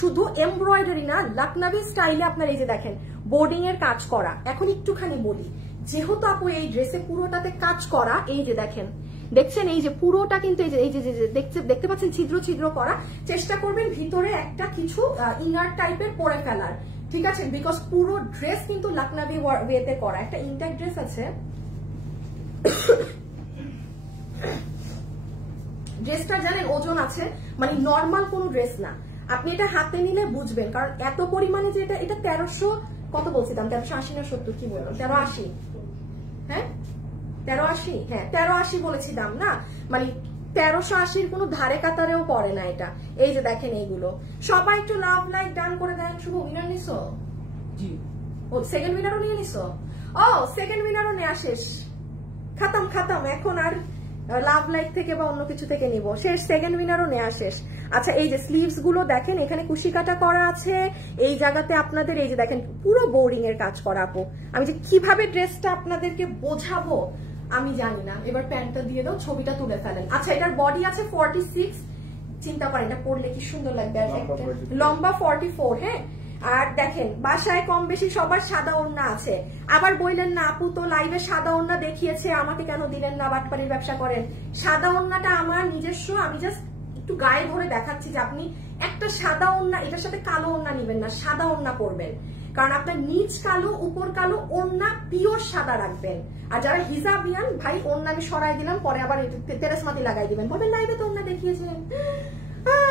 শুধু এমব্রয়ডারি না, লখনভি স্টাইলে আপনার এই যে দেখেন বোর্ডিং এর কাজ করা। এখন একটুখানি বলি, যেহেতু আপু এই ড্রেসে পুরোটাতে কাজ করা, এই যে দেখেন দেখছেন এই যে পুরোটা কিন্তু এই যে দেখতে পাচ্ছেন ছিদ্র ছিদ্র করা। চেষ্টা করবেন ভিতরে একটা কিছু ইনার টাইপের পরে ফেলার, ঠিক আছে? বিকজ পুরো ড্রেস কিন্তু লখনভি ওয়েতে করা। একটা ইনটেক ড্রেস আছে, ড্রেসটা জানেন ওজন আছে, মানে নর্মাল কোনো ড্রেস না। আপনি এটা হাতে নিলে বুঝবেন, কারণ এত পরিমাণে যে এটা 1300 কত বলছিলাম, 1380 না 70 কি বললাম, 1380, হ্যাঁ 1380, হ্যাঁ 1380 বলেছি দাম না, মানে 1380 কোনো ধারে কাতারেও পড়ে না এটা। এই যে দেখেন এইগুলো সবাই একটু লাভ লাইক ডান করে দেন। শুভ উইনার নিছো? জি। ও সেকেন্ড উইনারও নিয়ে নিছো? ও সেকেন্ড উইনারও নেওয়া শেষ, খাতাম খাতাম, এখন আর লাভ লাইক থেকে বা অন্য কিছু থেকে নিব, শেষ, সেকেন্ড উইনারও নেওয়া শেষ। আচ্ছা এই যে স্লিভস গুলো দেখেন, এখানে কুশি কাটা করা আছে, এই জায়গাতে আপনাদের এই যে দেখেন পুরো বোরিং এর কাজ করা আপু। আমি যে কিভাবে ড্রেসটা আপনাদেরকে বোঝাবো আমি জানি না। এবার প্যান্টটা দিয়ে দাও, ছবিটা তুলে ফেলেন। আচ্ছা এটার বডি আছে 46, চিন্তা করেন এটা পরলে কি সুন্দর লাগবে, লম্বা 44, হ্যাঁ। আর দেখেন বাসায় কম বেশি সবার সাদা ওড়না আছে, আবার বললেন না আপু তো লাইভে সাদা ওড়না দেখিয়েছে আমাকে কেন দিলেন না, বাটপাড়ির ব্যবসা করেন। সাদা ওড়নাটা আমার নিজস্ব, আমি জাস্ট একটু গায়ে ধরে দেখাচ্ছি যে আপনি একটা সাদা ওড়না, এটার সাথে কালো ওড়না নিবেন না, সাদা ওড়না পরবেন, কারণ আপনার নিচ কালো উপর কালো, ওড়না পিওর সাদা রাখবেন। আর যারা হিজাবিয়ান ভাই ওড়না আমি সরাই দিলাম, পরে আবার তেরেসমাতি লাগাই দিবেন, বলবেন লাইভে তো ওড়না দেখিয়েছেন,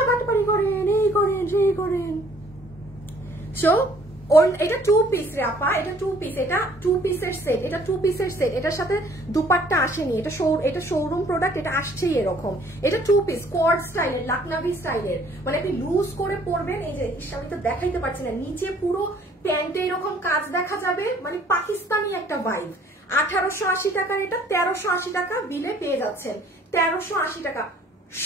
বাটপাড়ি করেন, এই করেন সেই করেন। সো এটা 2 পিস রে আপা, এটা 2 পিস, এটা 2 পিসের সেট, এটা 2 পিসের সেট, এটার সাথে দুপাট্টা আসেনি, এটা শোরুম প্রোডাক্ট, এটা আসছেই এরকম। এটা 2 পিস কোয়ার্ড স্টাইলের, লখনভি স্টাইলের, মানে আপনি লুজ করে পরবেন। এই যে আমি তো দেখাইতে পারছি না, নিচে পুরো প্যান্টে এরকম কাজ দেখা যাবে, মানে পাকিস্তানি একটা ভাইব। 1880 টাকার এটা 1380 টাকা বিলে পেয়ে যাচ্ছেন, 1380 টাকা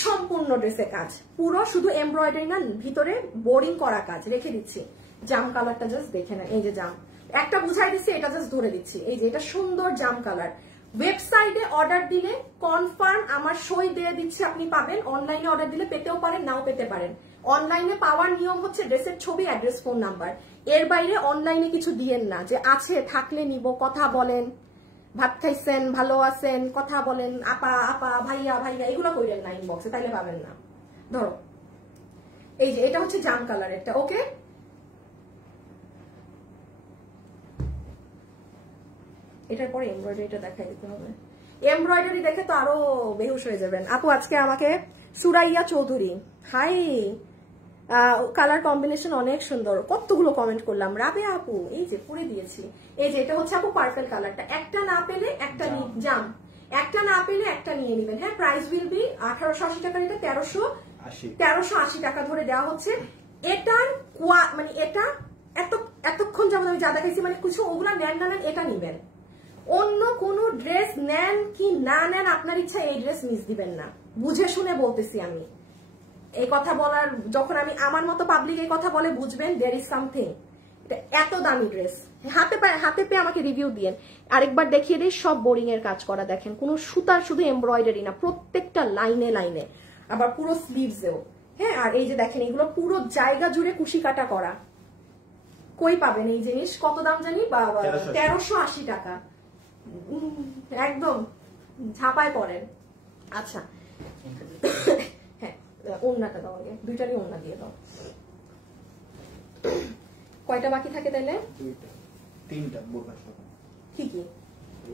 সম্পূর্ণ ড্রেসে কাজ, পুরো শুধু এমব্রয়ডারি না, ভিতরে বোরিং করা কাজ। রেখে দিচ্ছি জাম কালারটা, জাস্ট দেখে নেন, এই যে জাম একটা বুঝাই দিচ্ছি, এটা জাস্ট ধরে দিচ্ছি, এই যে এটা সুন্দর জাম কালার। ওয়েবসাইটে অর্ডার দিলে কনফার্ম আমার সই দিয়ে দিচ্ছি আপনি পাবেন, অনলাইনে অর্ডার দিলে পেতেও পারেন নাও পেতে পারেন। অনলাইনে পাওয়ার নিয়ম হচ্ছে ড্রেসের ছবি, অ্যাড্রেস, ফোন নাম্বার, এর বাইরে অনলাইনে কিছু দিয়েন না, যে আছে থাকলে নিব, কথা বলেন, ভাত খাইছেন, ভালো আছেন, কথা বলেন, আপা আপা, ভাইয়া ভাইয়া, এগুলো কইলেন না ইনবক্সে, তাইলে পাবেন না। ধরো এই যে এটা হচ্ছে জাম কালার, এটা ওকে। এটার পরে এমব্রয়ডারিটা দেখাই দিতে হবে, এমব্রয়ডারি দেখে তো আরো বেহুশ হয়ে যাবেন আপু। আজকে আমাকে Suraiya Chowdhury, hi, colour combination অনেক সুন্দর, কতগুলো কমেন্ট করলাম। রাবে আপু এই যে পরে দিয়েছি, এই যে এটা হচ্ছে আপু পার্পল কালারটা, একটা না পেলে একটা জাম, একটা না পেলে একটা নিয়ে নেবেন, হ্যাঁ। প্রাইস উইল বি 1880 টাকার, এটা 1380 টাকা ধরে দেওয়া হচ্ছে। এটার মানে এটা এতক্ষণ যেমন আমি যা দেখাইছি, মানে কিছু ওগুলা নেন না নেন, এটা নিবেন। অন্য কোন ড্রেস নেন কি না নেন আপনার ইচ্ছা, এই ড্রেস মিস দিবেন না, বুঝে শুনে বলতেছি আমি এই কথা বলার। যখন আমি আমার মতো পাবলিক এই কথা বলে বুঝবেন দেয়ার ইজ সামথিং। এত দামি ড্রেস হাতে পেয়ে আমাকে রিভিউ দিয়েন। আরেকবার দেখিয়ে দিই, সব বোরিং এর কাজ করা, দেখেন কোনো সুতার শুধু এমব্রয়ডারি না, প্রত্যেকটা লাইনে লাইনে, আবার পুরো স্লিভসেও, হ্যাঁ। আর এই যে দেখেন এগুলো পুরো জায়গা জুড়ে কুশি কাটা করা। কই পাবেন এই জিনিস, কত দাম জানি, 1380 টাকা, একদম ঝাপায় পড়েন। আচ্ছা হ্যাঁ, ওড়নাটা দাও আগে, দুইটারই ওড়না দিয়ে দাও। কয়টা বাকি থাকে তাইলে? তিনটা। কি কি?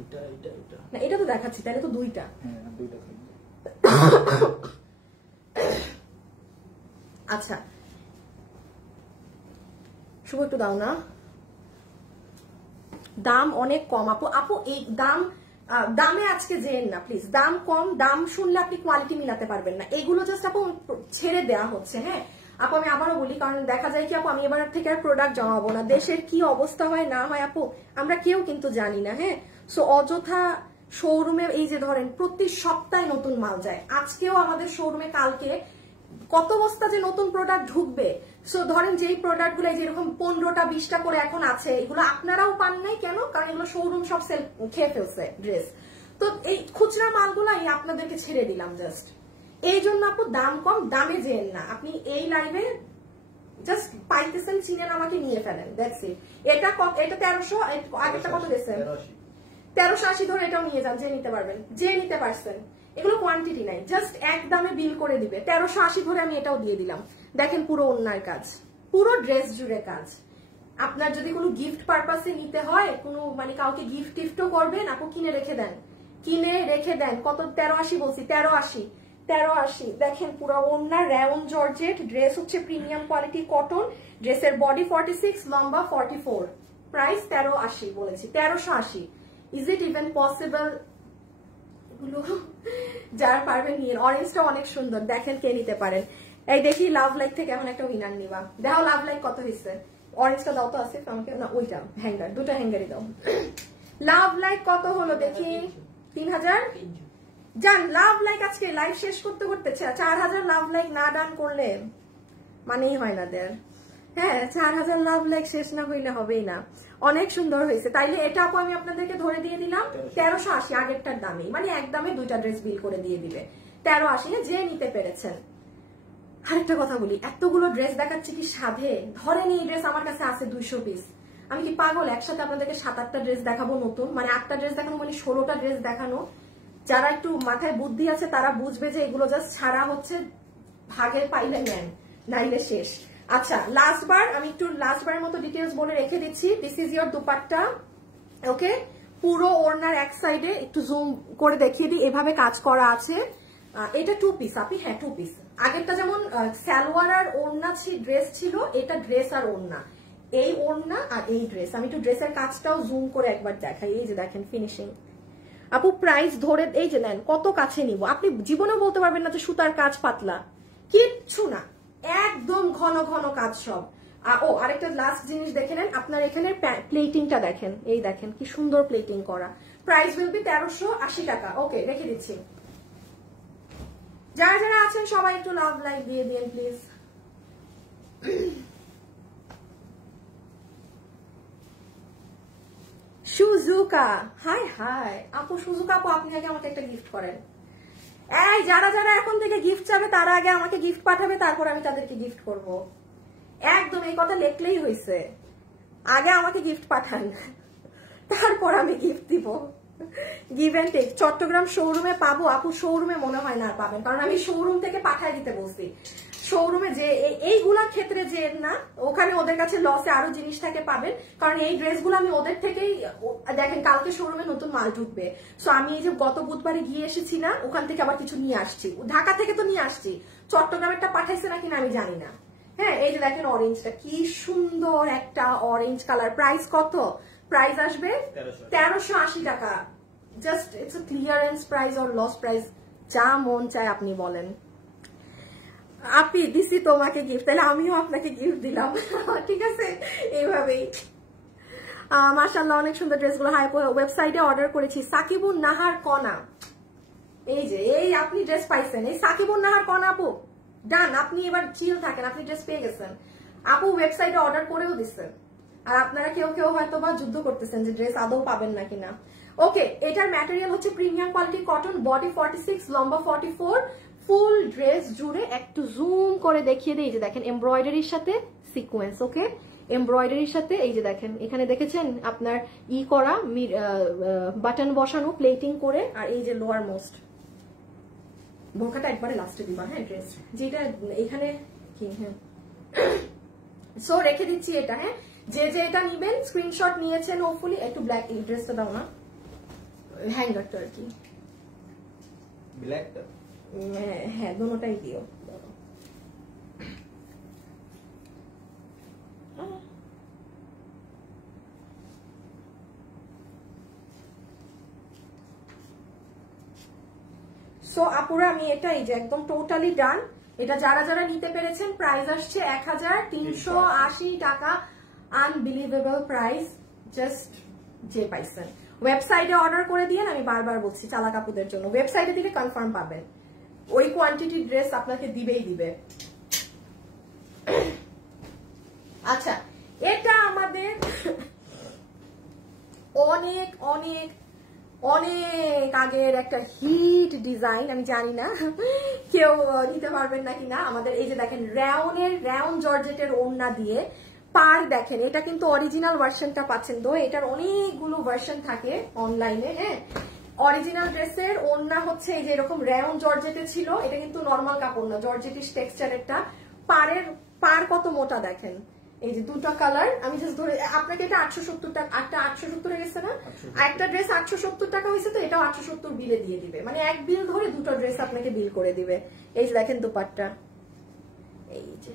এটা এটা এটা না, এটা তো দেখাচ্ছি, তাহলে তো দুইটা। হ্যাঁ, দুইটা। আচ্ছা শুভ একটু দাও না, দাম অনেক কম আপু। আপু এই দামে আজকে যেন না প্লিজ, দাম কম, দাম শুনলে আপনি কোয়ালিটি মিলাতে পারবেন না, এগুলো জাস্ট আপু ছেড়ে দেওয়া হচ্ছে, হ্যাঁ আপু। আমি আবারও বলি, কারণ দেখা যায় কি আপু আমি এবার থেকে আর প্রোডাক্ট জমাবো না, দেশের কি অবস্থা হয় না হয় আপু আমরা কেউ কিন্তু জানি না, হ্যাঁ। সো অযথা শোরুমে এই যে ধরেন প্রতি সপ্তাহে নতুন মাল যায়, আজকেও আমাদের শোরুমে কালকে কত বস্তা যে নতুন প্রোডাক্ট ঢুকবে। সো ধরেন যেই প্রোডাক্ট গুলো যেরকম 15টা 20টা করে এখন আছে, এগুলো আপনারাও পান নাই কেন, কারণ এগুলো শোরুম সব সেল খেয়ে ফেলছে ড্রেস। তো এই খুচরা মালগুলাই আপনাদেরকে ছেড়ে দিলাম জাস্ট এই জন্য। আপু দাম কম, দামে যেন না, আপনি এই লাইভে জাস্ট পাইতেছেন, চিনেন, আমাকে নিয়ে ফেলেন, দ্যাটস ইট। এটা 1300, আগেরটা কত দিয়েছেন? 1380 ধরে এটাও নিয়ে যান, যে নিতে পারবেন, যে নিতে পারছেন। এগুলো কোয়ান্টিটি নাই, জাস্ট এক দামে বিল করে দিবে। 1380 ধরে আমি এটাও দিয়ে দিলাম। দেখেন পুরো ওন্নার কাজ, পুরো ড্রেস জুড়ে কাজ। আপনার যদি কোনো গিফট পারপাসে নিতে হয়, কোনো মানে কাউকে গিফটও করবেন, আপু কিনে রেখে দেন, কিনে রেখে দেন। কত? 1380 বলছি, 1380। দেখেন পুরো ওন্না রেয়ন জর্জেট, ড্রেস হচ্ছে প্রিমিয়াম কোয়ালিটি কটন, ড্রেসের বডি 46, লম্বা 44, প্রাইস 1380 বলেছি, 1380। Is it even possible? যারা পারবেন নিয়ে। অরেঞ্জটা অনেক সুন্দর, দেখেন কে নিতে পারেন। এই দেখি লাভ লাইক থেকে এমন একটা উইনার নিবা। দেখো লাভ লাইক কত হয়েছে। অরেঞ্জটা দাও তো, আছে আমাকে না, ওইটা হ্যাঙ্গার, দুটো হ্যাঙ্গারই দাও। লাভ লাইক কত হলো দেখি? 3000 জান। লাভ লাইক আজকে লাইভ শেষ করতে 4000 লাভ লাইক না ডান করলে মানেই হয় না দের। হ্যাঁ, 4000 লাভ লাইক শেষ না হইলে হবেই না। অনেক সুন্দর হয়েছে। তাইলে এটা আপু আমি আপনাদেরকে ধরে দিয়ে দিলাম 1380, আগেরটার দামে, মানে এক দামে দুইটা ড্রেস বিল করে দিয়ে দিবে 1380, যে নিতে পেরেছেন। আরেকটা কথা বলি, এতগুলো ড্রেস দেখাচ্ছি কি সাধে? ধরেন এই ড্রেস আমার কাছে আছে 200 পিস, আমি কি পাগল একসাথে আপনাদেরকে 7-8টা ড্রেস দেখাবো নতুন? মানে 8টা ড্রেস দেখানো মানে 16টা ড্রেস দেখানো। যারা একটু মাথায় বুদ্ধি আছে তারা বুঝবে যে এগুলো জাস্ট ছাড়া হচ্ছে, ভাগের পাইলে নেন, নাইলে শেষ। আচ্ছা, আমি একটু লাস্টবারের মতো ডিটেলস বলে রেখে দিচ্ছি। দিস ইজ ইয়োর দুপাট্টা, ওকে? পুরো ওড়নার এক সাইডে একটু জুম করে দেখিয়ে দিই, এভাবে কাজ করা আছে। এটা 2 পিস আপনি, হ্যাঁ 2 পিস। আগেরটা যেমন সালোয়ার আর ওড়না ড্রেস ছিল, এটা ড্রেস আর ওড়না, এই ওড়না আর এই ড্রেস। আমি একটু ড্রেসের কাজটাও জুম করে একবার দেখাই। এই যে দেখেন ফিনিশিং। আপু প্রাইস ধরে এই যে নেন, কত কাছে নিব, আপনি জীবনেও বলতে পারবেন না যে সুতার কাজ পাতলা, কিচ্ছু না, একদম ঘন ঘন কাজ সব। ও আরেকটা লাস্ট জিনিস দেখে নেন, আপনার এখানে প্লেটিংটা দেখেন, এই দেখেন কি সুন্দর প্লেটিং করা। প্রাইস উইল বি 1380 টাকা। ওকে, রেখে দিচ্ছি। যারা যারা আছেন সবাই একটু লাভ লাইক দিয়ে দিন প্লিজ। সুজুকা, হাই হাই আপু, সুজুকা আপু আপনি আগে আমাকে একটা গিফট করেন। এই যারা যারা এখন থেকে গিফট চাবে তারা আগে আমাকে গিফট পাঠাবে, তারপর আমি তাদেরকে গিফট করব। একদম এই কথা লেখলেই হয়েছে, আগে আমাকে গিফট পাঠান, তারপর আমি গিফট দিব। Give and take. চট্টগ্রাম শোরুমে পাবো আপু? শোরুমে মনে হয় না পাবেন, কারণ আমি শোরুম থেকে পাঠাই দিতে বলছি। শোরুমে যে এইগুলার ক্ষেত্রে যে না, ওখানে ওদের কাছে লসে আরো জিনিস থাকে পাবেন, কারণ এই ড্রেসগুলো আমি ওদের থেকেই, দেখেন কালকে শোরুমে নতুন মাল ঢুকবে, সো আমি এই যে গত বুধবারে গিয়ে এসেছি না, ওখান থেকে আবার কিছু নিয়ে আসছি, ঢাকা থেকে তো নিয়ে আসছি, চট্টগ্রামেরটা পাঠাইছে নাকি না আমি জানি না। হ্যাঁ, এই যে দেখেন অরেঞ্জটা কি সুন্দর একটা অরেঞ্জ কালার। প্রাইস কত? প্রাইস আসবে 1380 টাকা। Just it's a clearance price or loss price, যা মন চায় আপনি বলেন। আপনি দিছি তোমাকে গিফট, তাহলে আমিও আপনাকে গিফট দিলাম, ঠিক আছে? এইভাবেই মাশাআল্লাহ অনেক সুন্দর ড্রেসগুলো। হাই ওয়েবসাইটে অর্ডার করেছি, সাকিবুন নাহার কণা। এই যে এই আপনি ড্রেস পাইছেন, এই সাকিবুন নাহার কণা আপু ডান। আপনি এবার চিল থাকেন, আপনি ড্রেস পেয়ে গেছেন। আপু ওয়েবসাইটে অর্ডার করেও দিচ্ছেন, আর আপনারা কেউ কেউ হয়তো বা যুদ্ধ করতেছেন যে ড্রেস আদৌ পাবেন নাকি না। ওকে, এটার ম্যাটেরিয়াল হচ্ছে প্রিমিয়াম কোয়ালিটি কটন, বডি 46, লম্বা 44, ফুল ড্রেস জুড়ে একটু জুম করে দেখিয়ে দিই। যে দেখেন এমব্রয়ডারির সাথে সিকোয়েন্স, ওকে? এমব্রয়ডারির সাথে এই যে দেখেন এখানে দেখেছেন আপনার করা বাটন বসানো, প্লেটিং করে, আর এই যে লোয়ার মোস্ট বোরকাটা একবারে লাস্টে দিবা, হ্যাঁ ড্রেস যেটা এখানে কি, হ্যাঁ সো রেখে দিচ্ছি এটা। হ্যাঁ, যে যে এটা নিবেন স্ক্রিনশট নিয়েছেন হোপফুলি। একটু ব্ল্যাক এই ড্রেসটা দাও না, হ্যাঙ্গারটা আর কি, ব্ল্যাকটা, হ্যাঁ দুটোটাই দিও। সো আপুরা আমি এটাই যে একদম টোটালি ডান। এটা যারা যারা নিতে পেরেছেন প্রাইস আসছে 1380 টাকা। আনবিলিভেবল প্রাইস, জাস্ট যে পাইছেন। ওয়েবসাইটে অর্ডার করে দিয়ে, আমি বারবার বলছি চালাক আপুদের জন্য, ওয়েবসাইটে দিলে কনফার্ম পাবেন, ওই কোয়ান্টিটির ড্রেস আপনাকে দিবেই দিবে। আচ্ছা, এটা আমাদের অনেক অনেক অনেক আগের একটা হিট ডিজাইন, আমি জানি না কেউ নিতে পারবেন নাকি না। আমাদের এই যে দেখেন রাউন জর্জেটের ওড়না দিয়ে পার দেখেন, এটা কিন্তু অরিজিনাল ভার্সনটা পাচ্ছেন তো, এটার অনেকগুলো ভার্সন থাকে অনলাইনে। হ্যাঁ, অরিজিনাল ড্রেসের ওড়না হচ্ছে এই যে এরকম রাউন জর্জেটের ছিল, এটা কিন্তু নর্মাল কাপড় না, জর্জেটিশ টেক্সচারেরটা। পার কত মোটা দেখেন, এই যে দুটো কালার। আমি জাস্ট ধরে আপনাকে, এটা 870 টাকা, একটা 870 এ গেছে না, একটা ড্রেস 870 টাকা হয়েছে, তো এটাও 870 বিলে দিয়ে দিবে, মানে এক বিল ধরে দুটো ড্রেস আপনাকে বিল করে দিবে। এই যে দেখেন দুপাট্টা, এই যে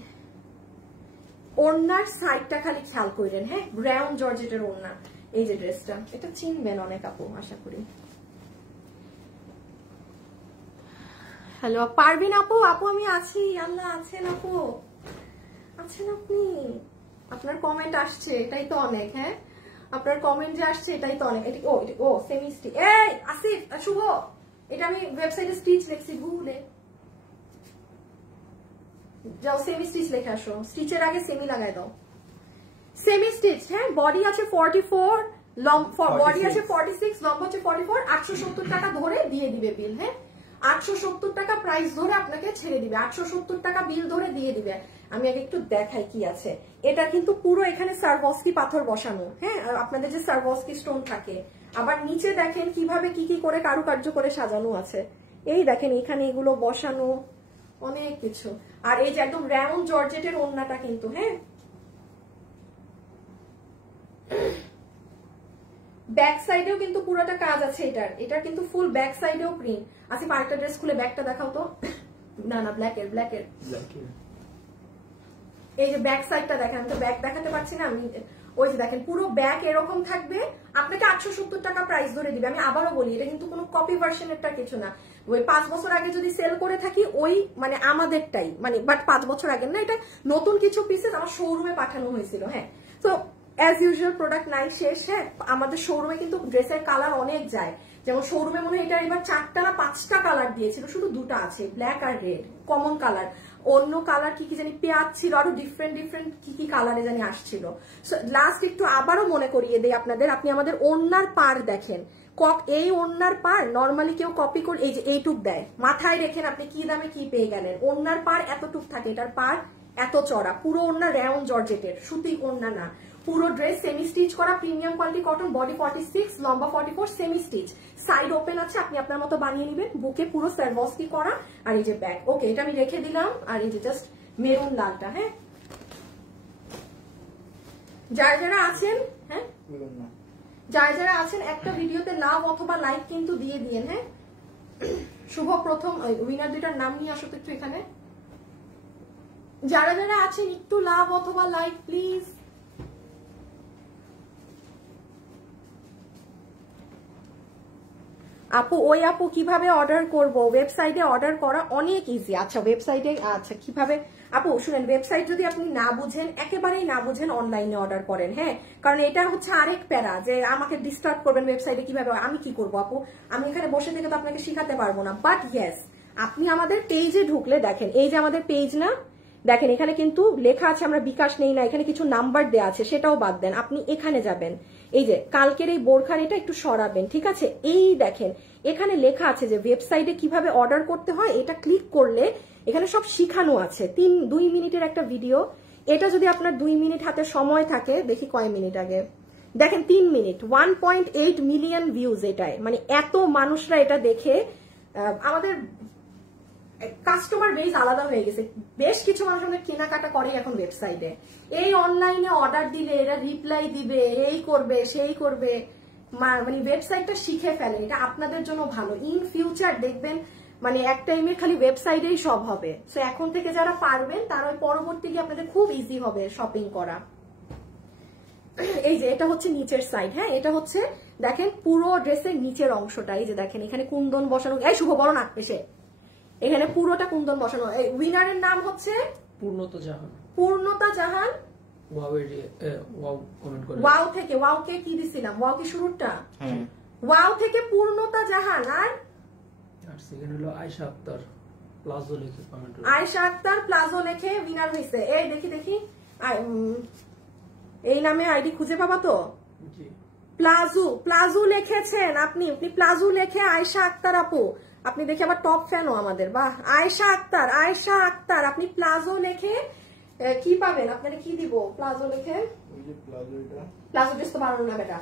ওড়নার সাইডটা খালি খেয়াল করেন। হ্যাঁ, ব্রাউন জর্জেটের ওড়না। এই যে ড্রেসটা, এটা চিনবেন অনেক আপু আশা করি। হ্যালো পারবিন আপু, আপু আমি আছি, আল্লাহ আছেন আপু, আছেন আপনি? আপনার কমেন্ট আসছে, এটাই তো অনেক। হ্যাঁ, আপনার কমেন্ট যে আসছে এটাই তো অনেক। ও সেমি স্টিচ, এই আসিফ শুভ, এটা আমি ওয়েবসাইটে স্টিচ লিখছি ভুলে যাও, সেমি স্টিচ লিখে আসো, স্টিচের আগে সেমি লাগাই দাও। Semi stitch. হ্যাঁ, বডি আছে 44, বডি আছে 46, লম্বা হচ্ছে 44, 870 টাকা ধরে দিয়ে দিবে বিল। হ্যাঁ, 870 টাকা প্রাইস ধরে আপনাকে ছেড়ে দিবে, 870 টাকা বিল ধরে দিয়ে দিবে। আমি আগে একটু দেখাই কি আছে। এটা কিন্তু পুরো এখানে সারভস্কি পাথর বসানো। হ্যাঁ, আর আপনাদের যে সারভস্কি স্টোন থাকে, আবার নিচে দেখেন কিভাবে কি কি করে কারুকার্য করে সাজানো আছে। এই দেখেন এখানে এগুলো বসানো, অনেক কিছু। আর এই যে একদম রাউন্ড জর্জেটের ওড়নাটা কিন্তু। হ্যাঁ, ব্যাক সাইডেও কিন্তু পুরোটা কাজ আছে এটার কিন্তু ফুল ব্যাক সাইডেও প্রিন্ট আছে। আরেকটা ড্রেস খুলে ব্যাকটা দেখাও তো। না ব্ল্যাকের এই যে ব্যাক সাইডটা দেখেন, তো ব্যাক দেখাতে পারছি না আমি। ওই যে দেখেন পুরো ব্যাক এরকম থাকবে, আপনাকে 870 টাকা প্রাইস ধরে দিবে। আমি আবারও বলি, এটা কিন্তু কোনো কপি ভার্সনেরটা কিছু না। ওই 5 বছর আগে যদি সেল করে থাকি, ওই মানে আমাদেরটাই, মানে বাট 5 বছর আগে না, এটা নতুন কিছু পিসেস আমার শোরুমে পাঠানো হয়েছিল। হ্যাঁ, তো অ্যাজ ইউজুয়াল প্রোডাক্ট নাই শেষ। হ্যাঁ, আমাদের শোরুমে কিন্তু ড্রেসের কালার অনেক যায়, যেমন শোরুমে মনে হয় এটা এবার 4টা না 5টা কালার দিয়েছিল, শুধু 2টা আছে, ব্ল্যাক আর রেড কমন কালার। অন্য কালার কি কি জানি পেঁয়াজ ছিল, আরো ডিফারেন্ট কি কি কালারে জানি আসছিল। সো লাস্ট একটু আবারও মনে করিয়ে দেই আপনাদের, আপনি আমাদের ওড়নার পার দেখেন, এই ওড়নার পার নর্মালি কেউ কপি করে এই যে এইটুক দেয়, মাথায় রেখেন আপনি কি দামে কি পেয়ে গেলেন। ওড়নার পার এতটুক থাকে, এটার পার এত চড়া, পুরো ওড়না রাউন্ড জর্জেটের, সুতি ওড়না না, পুরো ড্রেস সেমি স্টিচ করা, প্রিমিয়াম কোয়ালিটি কটন, বডি 46, লম্বা 44, সেমি স্টিচ, সাইড ওপেন আছে, আপনি আপনার মতো বানিয়ে নেবেন। বুকে পুরো সারভস্কি করা, আর এই যে ব্যাক। ওকে, এটা আমি রেখে দিলাম। আর এই যে জাস্ট মেরুন লালটা। হ্যাঁ, যারা আছেন, হ্যাঁ যারা আছেন একটা ভিডিওতে লাভ অথবা লাইক কিন্তু দিয়ে দিয়েন। হ্যাঁ, শুভ প্রথম উইনার দুটার নাম নিয়ে আসো তো একটু এখানে। যারা আছেন একটু লাভ অথবা লাইক প্লিজ। আপু ওই আপু কিভাবে অর্ডার করব? ওয়েবসাইটে অর্ডার করা অনেক ইজি। আচ্ছা ওয়েবসাইটে, আচ্ছা কিভাবে আপু শুনেন, ওয়েবসাইট যদি আপনি না বুঝেন, একেবারেই না বুঝেন, অনলাইনে অর্ডার করেন। হ্যাঁ, কারণ এটা হচ্ছে আরেক প্যারা যে আমাকে ডিস্টার্ব করবেন ওয়েবসাইটে কিভাবে, আমি কি করবো আপু, আমি এখানে বসে থেকে তো আপনাকে শিখাতে পারবো না। বাট ইয়েস, আপনি আমাদের পেজে ঢুকলে দেখেন, এই যে আমাদের পেজ না, দেখেন এখানে কিন্তু লেখা আছে আমরা বিকাশ নেই না, এখানে কিছু নাম্বার দেওয়া আছে, সেটাও বাদ দেন, আপনি এখানে যাবেন, এই যে কালকের এই বোরখার এটা একটু সরাবেন, ঠিক আছে? এই দেখেন এখানে লেখা আছে যে ওয়েবসাইটে কিভাবে অর্ডার করতে হয়, এটা ক্লিক করলে এখানে সব শিখানো আছে। 2 মিনিটের একটা ভিডিও, এটা যদি আপনার 2 মিনিট হাতে সময় থাকে, দেখি কয় মিনিট আগে, দেখেন 3 মিনিট, 1.8 মিলিয়ন ভিউজ এটায়, মানে এত মানুষরা এটা দেখে আমাদের কাস্টমার বেস আলাদা হয়ে গেছে। বেশ কিছু মানুষ আমাদের কেনাকাটা করে এখন ওয়েবসাইটে, এই অনলাইনে অর্ডার দিলে এরা রিপ্লাই দিবে, এই করবে সেই করবে, মানে ওয়েবসাইটটা শিখে ফেলে। এটা আপনাদের জন্য ভালো, ইন ফিউচার দেখবেন মানে এক টাইমে খালি ওয়েবসাইটেই সব হবে। সো এখন থেকে যারা পারবেন তারা ওই পরবর্তী গিয়ে আপনাদের খুব ইজি হবে শপিং করা। এই যে এটা হচ্ছে নিচের সাইড। হ্যাঁ, এটা হচ্ছে দেখেন পুরো ড্রেসের নিচের অংশটা, এই যে দেখেন এখানে কুন্দন বসানো, এই শুভ বড় না এসে, এখানে পুরোটা কুন্দন বসানো। এই উইনারের নাম হচ্ছে পূর্ণতা জাহান। ওয়াও থেকে, ওয়াও কে কি দিছিলাম, ওয়াও কি শুরুটা, ওয়াও থেকে পূর্ণতা জাহান, আর সেকেন্ড হলো আয়েশা আক্তার প্লাজো লিখে কমেন্ট করুন। আয়েশা আক্তার প্লাজো লিখে উইনার হইছে। এই দেখি এই নামে আইডি খুঁজে পাবা তো? জি প্লাজো প্লাজো লিখেছেন আপনি, প্লাজো লেখে আয়েশা আক্তার আপু, আপনি দেখে আবার টপ ফ্যানও আমাদের, বাহ। আয়েশা আক্তার আপনি প্লাজো লেখে কি পাবেন? আপনারা কি দিব? প্লাজো লেখে প্লাজো ড্রেস তো বানানো না বেটা,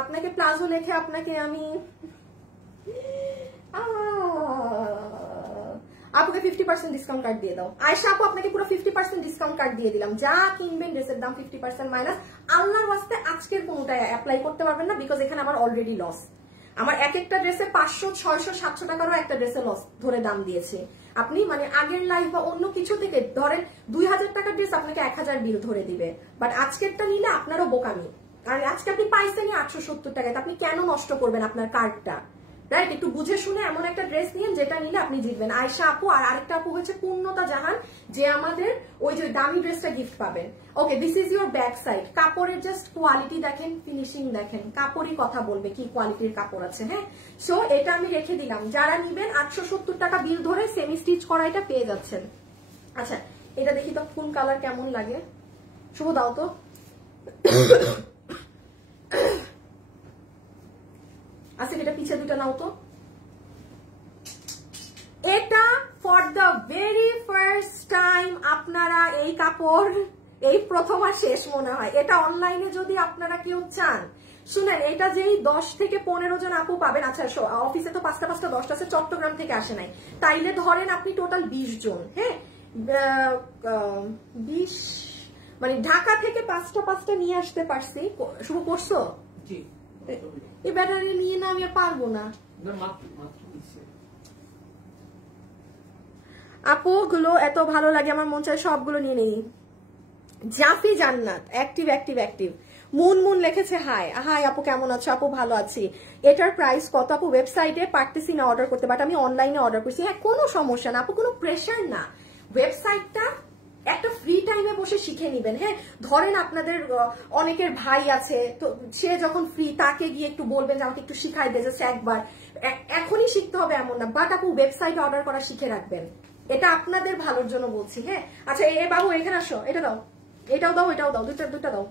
আপনাকে প্লাজো লেখে আপনাকে আমি আপুকে 50% ডিসকাউন্ট কার্ড দিয়ে দাও। আয়েশা আপু আপনাকে পুরো 50% ডিসকাউন্ট কার্ড দিয়ে দিলাম। যা কিনবেন ড্রেসের দাম 50% মাইনাস। আল্লাহর ওয়াস্তে আজকের কোনটা অ্যাপ্লাই করতে পারবেন না, বিকজ এখানে আমার অলরেডি লস। আমার এক একটা ড্রেসে 500, 600, 700 টাকারও একটা ড্রেসে লস ধরে দাম দিয়েছে। আপনি মানে আগের লাইফ বা অন্য কিছু থেকে ধরেন 2000 টাকার ড্রেস আপনাকে 1000 বিল ধরে দিবে, বাট আজকেরটা নিলে আপনারও বোকামি। আর আজকে আপনি পাইছেনই 870 টাকায়, আপনি কেন নষ্ট করবেন আপনার কার্ডটা? রাইট, একটু বুঝে শুনে এমন একটা ড্রেস নিন যেটা নিলে আপনি জিতবেন। আয়েশা আপু আর আরেকটা আপু হচ্ছে পূর্ণতা জাহান, যে আমাদের ওই যে দামি ড্রেসটা গিফট পাবেন। Okay, this is your back side. কাপড়ের জাস্ট কোয়ালিটি দেখেন, ফিনিশিং দেখেন, কাপড়ই কথা বলবে কি কোয়ালিটির কাপড় আছে। হ্যাঁ, সো এটা আমি রেখে দিলাম। যারা নিবেন 870 টাকা বিল ধরে সেমি স্টিচ করা এটা পেয়ে যাচ্ছেন। আচ্ছা, এটা দেখি তো কোন কালার কেমন লাগে। শুভ দাও তো। আচ্ছা, এটা পিছে দুটো নাও তো। এটা for the very first time আপনারা এই কাপড় এই প্রথম আর শেষ মনে হয়। এটা অনলাইনে যদি আপনারা কেউ চান, শুনেন, এটা যেই 10 থেকে 15 জন আপু পাবেন। আচ্ছা, অফিসে তো 5টা 10টা আছে, চট্টগ্রাম থেকে আসে নাই, তাইলে ধরেন আপনি টোটাল 20 জন। হ্যাঁ, 20 মানে ঢাকা থেকে 5টা নিয়ে আসতে পারছি। শুভ করছো? এই ব্যাটারি নিয়ে না আমি আর পারবো না। আপু গুলো এত ভালো লাগে, আমার মন চায় সবগুলো নিয়ে নেই। জাফি জান্নাত অ্যাক্টিভ মুন লিখেছে হাই আপু কেমন আছো? আপু ভালো আছি। এটার প্রাইস কত আপু? ওয়েবসাইটে পারতেছি না অর্ডার করতে, বাট আমি অনলাইনে অর্ডার করছি। হ্যাঁ, কোনো সমস্যা না আপু, কোনো প্রেশার না। ওয়েবসাইটটা একটা ফ্রি টাইমে বসে শিখে নিবেন। হ্যাঁ, ধরেন আপনাদের অনেকের ভাই আছে, তো সে যখন ফ্রি তাকে গিয়ে একটু বলবেন যে আমাকে একটু শিখাই দে, জাস্ট একবার। এখনই শিখতে হবে এমন না, বাট আপু ওয়েবসাইটে অর্ডার করা শিখে রাখবেন, এটা আপনাদের ভালোর জন্য বলছি। হ্যাঁ, আচ্ছা এ বাবু এখানে আসো, এটা দাও, এটাও দাও, এটাও দাও, দুটা দাও।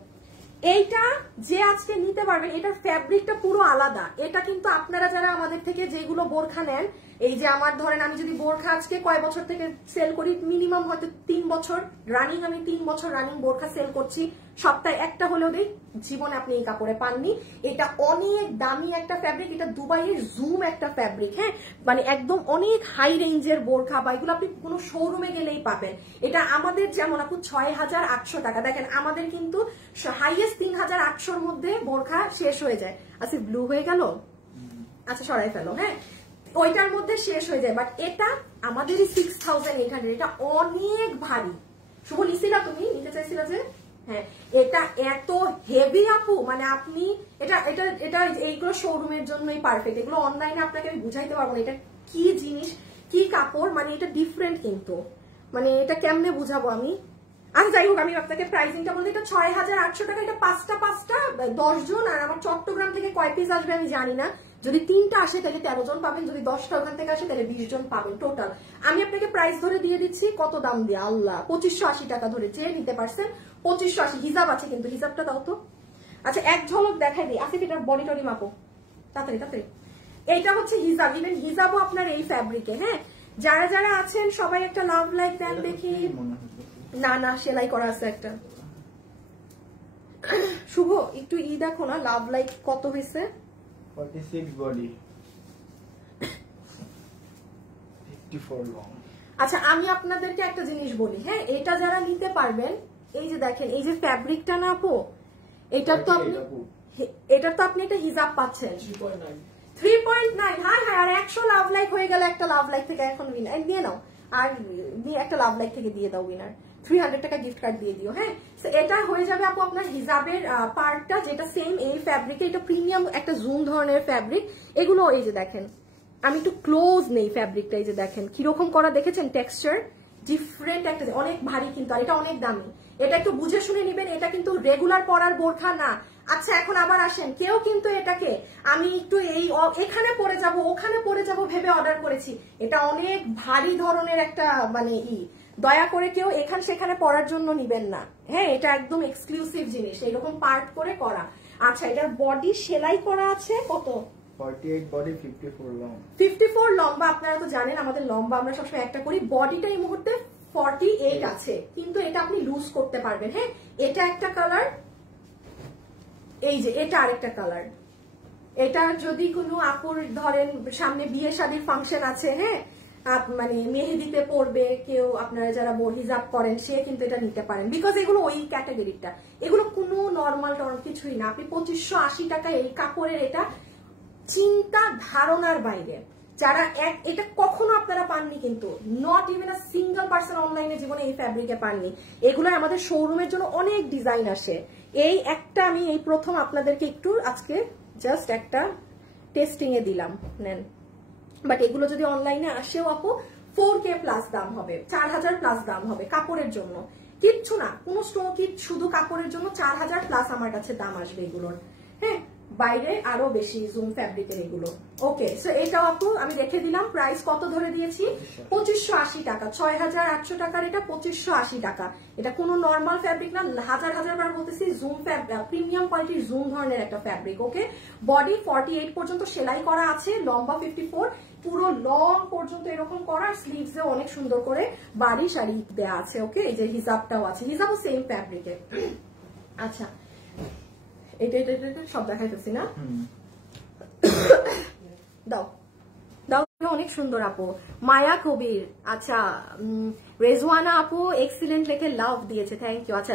এইটা যে আজকে নিতে পারবেন, এটার ফ্যাব্রিকটা পুরো আলাদা। এটা কিন্তু আপনারা যারা আমাদের থেকে যেগুলো বোরখা নেন, এই যে আমার ধরেন আমি যদি বোরখা আজকে কয় বছর থেকে সেল করি, মিনিমাম হয়তো 3 বছর রানিং, আমি 3 বছর রানিং বোরখা সেল করছি, সপ্তাহে একটা হলেও দেই। জীবনে আপনি এই কাপড়ে পাননি। এটা অনেক দামি একটা ফ্যাব্রিক, এটা দুবাইয়ের জুম একটা ফ্যাব্রিক। হ্যাঁ, মানে একদম অনেক হাই রেঞ্জের বোরখা, বা এগুলো আপনি কোনো শোরুমে গেলেই পাবেন। এটা আমাদের যেমন আপু 6800 টাকা, দেখেন আমাদের কিন্তু হাইয়েস্ট 3800-র মধ্যে বোরখা শেষ হয়ে যায়। আচ্ছা, ব্লু হয়ে গেল, আচ্ছা সরাই ফেলো। হ্যাঁ, ওইটার মধ্যে শেষ হয়ে যায়, বাট এটা আমাদেরই 6800। এটা অনেক ভারী। শুভ নিছিলা, তুমি নিতে চাইছিলা যে? হ্যাঁ, এটা এত হেভি আপু, মানে আপনি এটা এটা এটা এইগুলো শোরুমের জন্যই পারফেক্ট। এগুলো অনলাইনে আপনাকে আমি বুঝাইতে পারবো না এটা কি জিনিস, কি কাপড়, মানে এটা ডিফারেন্ট কিন্তু, মানে এটা কেমনে বুঝাবো আমি। আচ্ছা যাই হোক, আমি আপনাকে প্রাইসিংটা বলতে, এটা 6800 টাকা। এটা 5টা 10 জন, আর আমার চট্টগ্রাম থেকে কয় পিস আসবে আমি জানি না। যদি 3টা আসে তাহলে 13 জন পাবেন, যদি 10টা ওখান থেকে আসে তাহলে 20 জন পাবেন টোটাল। আমি আপনাকে প্রাইস ধরে দিয়ে দিচ্ছি, কত দাম দিয়ে আল্লাহ, 2580 টাকা ধরে। যে নিতে পারছেন 2580। হিজাব আছে কিন্তু, হিজাবটা দাও তো। আচ্ছা এক ঝলক দেখাই দিই। আসিফ এটা বডি টডি মাপো তাড়াতাড়ি। এইটা হচ্ছে হিজাব, ইভেন হিজাবও আপনার এই ফ্যাব্রিকে। হ্যাঁ, যারা যারা আছেন সবাই একটা লাভ লাইক দেন দেখি। না সেলাই করা আছে একটা। শুভ একটু দেখো না, লাভ লাইক কত হয়েছে? 46 বডি, 54 লং। আচ্ছা আমি আপনাদেরকে একটা জিনিস বলি। হ্যাঁ, এটা যারা নিতে পারবেন, এই যে দেখেন এই যে ফ্যাব্রিকটা না আপু, এটার তো আপনি একটা হিজাব পাচ্ছেন 3.9। হ্যাঁ, আর 100 লাভ লাইক হয়ে গেলে একটা লাভ লাইক থেকে এখন উইনার দিয়ে নাও, আর একটা লাভ লাইক থেকে দিয়ে দাও উইনার। 300 টাকা গিফট কার্ড দিয়ে দিও। হ্যাঁ, এটা হয়ে যাবে আপু আপনার হিজাবের পার্টটা, যেটা সেম এই ফ্যাব্রিকে। এটা প্রিমিয়াম একটা জুম ধরনের ফ্যাব্রিক। এগুলো এই যে দেখেন, আমি একটু ক্লোজ নেই ফ্যাব্রিকটা, এই যে দেখেন কিরকম করা, দেখেছেন টেক্সচার ডিফারেন্ট একটা, অনেক ভারী কিন্তু, আর এটা অনেক দামি। এটা একটু বুঝে শুনে নিবেন, এটা কিন্তু রেগুলার পরার বোরখা না। আচ্ছা এখন আবার আসেন, কেউ কিন্তু এটাকে আমি একটু এখানে পরে যাব ওখানে পরে যাব ভেবে অর্ডার করেছি। এটা অনেক ভারী ধরনের একটা মানে দয়া করে কেউ এখান সেখানে পরার জন্য নিবেন না, হ্যাঁ এটা একদম এক্সক্লুসিভ জিনিস, এরকম পার্ট করে করা। আচ্ছা এটার বডি সেলাই করা আছে কত? 48 body, 54 long. 54 লম্বা, আপনারা তো জানেন আমাদের লম্বা আমরা সবসময় একটা করি, বডিটা এই মুহূর্তে 48 আছে, কিন্তু এটা আপনি লুজ করতে পারবেন। হ্যাঁ এটা একটা কালার, এই যে এটা আরেকটা কালার। এটা যদি কোনো আপুর ধরেন সামনে বিয়ে শাদীর ফাংশন আছে, হ্যাঁ মানে মেহেদিতে পড়বে কেউ, আপনারা যারা হিজাব করেন সে কিন্তু এটা নিতে পারেন, বিকজ এগুলো ওই ক্যাটাগরিটা, এগুলো কোনো নর্মাল কিছুই না। আপনি 2580 টাকা এই কাপড়ের, এটা চিন্তা ধারণার বাইরে। যারা এটা কখনো আপনারা পাননি, কিন্তু not even a single person অনলাইনে জীবনে এই ফ্যাব্রিকে পাননি। এগুলো আমাদের শোরুমের জন্য অনেক ডিজাইন আসে, এই একটা আমি এই প্রথম আপনাদেরকে একটু আজকে জাস্ট একটা টেস্টিং এ দিলাম, নেন। বাট এগুলো যদি অনলাইনে আসেও আপু 4K প্লাস দাম হবে, 4000 প্লাস দাম হবে কাপড়ের জন্য, কিচ্ছু না কোনো স্টোন কিট, শুধু কাপড়ের জন্য 4000 প্লাস আমার কাছে দাম আসবে এগুলোর। হ্যাঁ বাইরে আরো বেশি জুম ফ্যাব্রিকের এগুলো। ওকে সো এটাও আপু আমি রেখে দিলাম, প্রাইস কত ধরে দিয়েছি? 2580 টাকা, 6800 টাকার এটা 2580 টাকা। এটা কোনো নর্মাল ফ্যাব্রিক না, হাজার বার বলতেছি, জুম প্রিমিয়াম কোয়ালিটির জুম ধরনের একটা ফ্যাব্রিক। ওকে বডি 48 পর্যন্ত সেলাই করা আছে, লম্বা 54, পুরো লং পর্যন্ত এরকম করা, স্লিভস এ অনেক সুন্দর করে বাড়ি শাড়ি দেওয়া আছে। ওকে এই যে হিজাবটাও আছে, হিজাবও সেম ফ্যাব্রিকে। আচ্ছা এটা সব দেখাইতেছি না, দাও দাও, অনেক সুন্দর আপু। মায়া কবির, আচ্ছা রেজওয়ানা আপু এক্সিলেন্ট লেখে লাভ দিয়েছে, থ্যাংক ইউ। আচ্ছা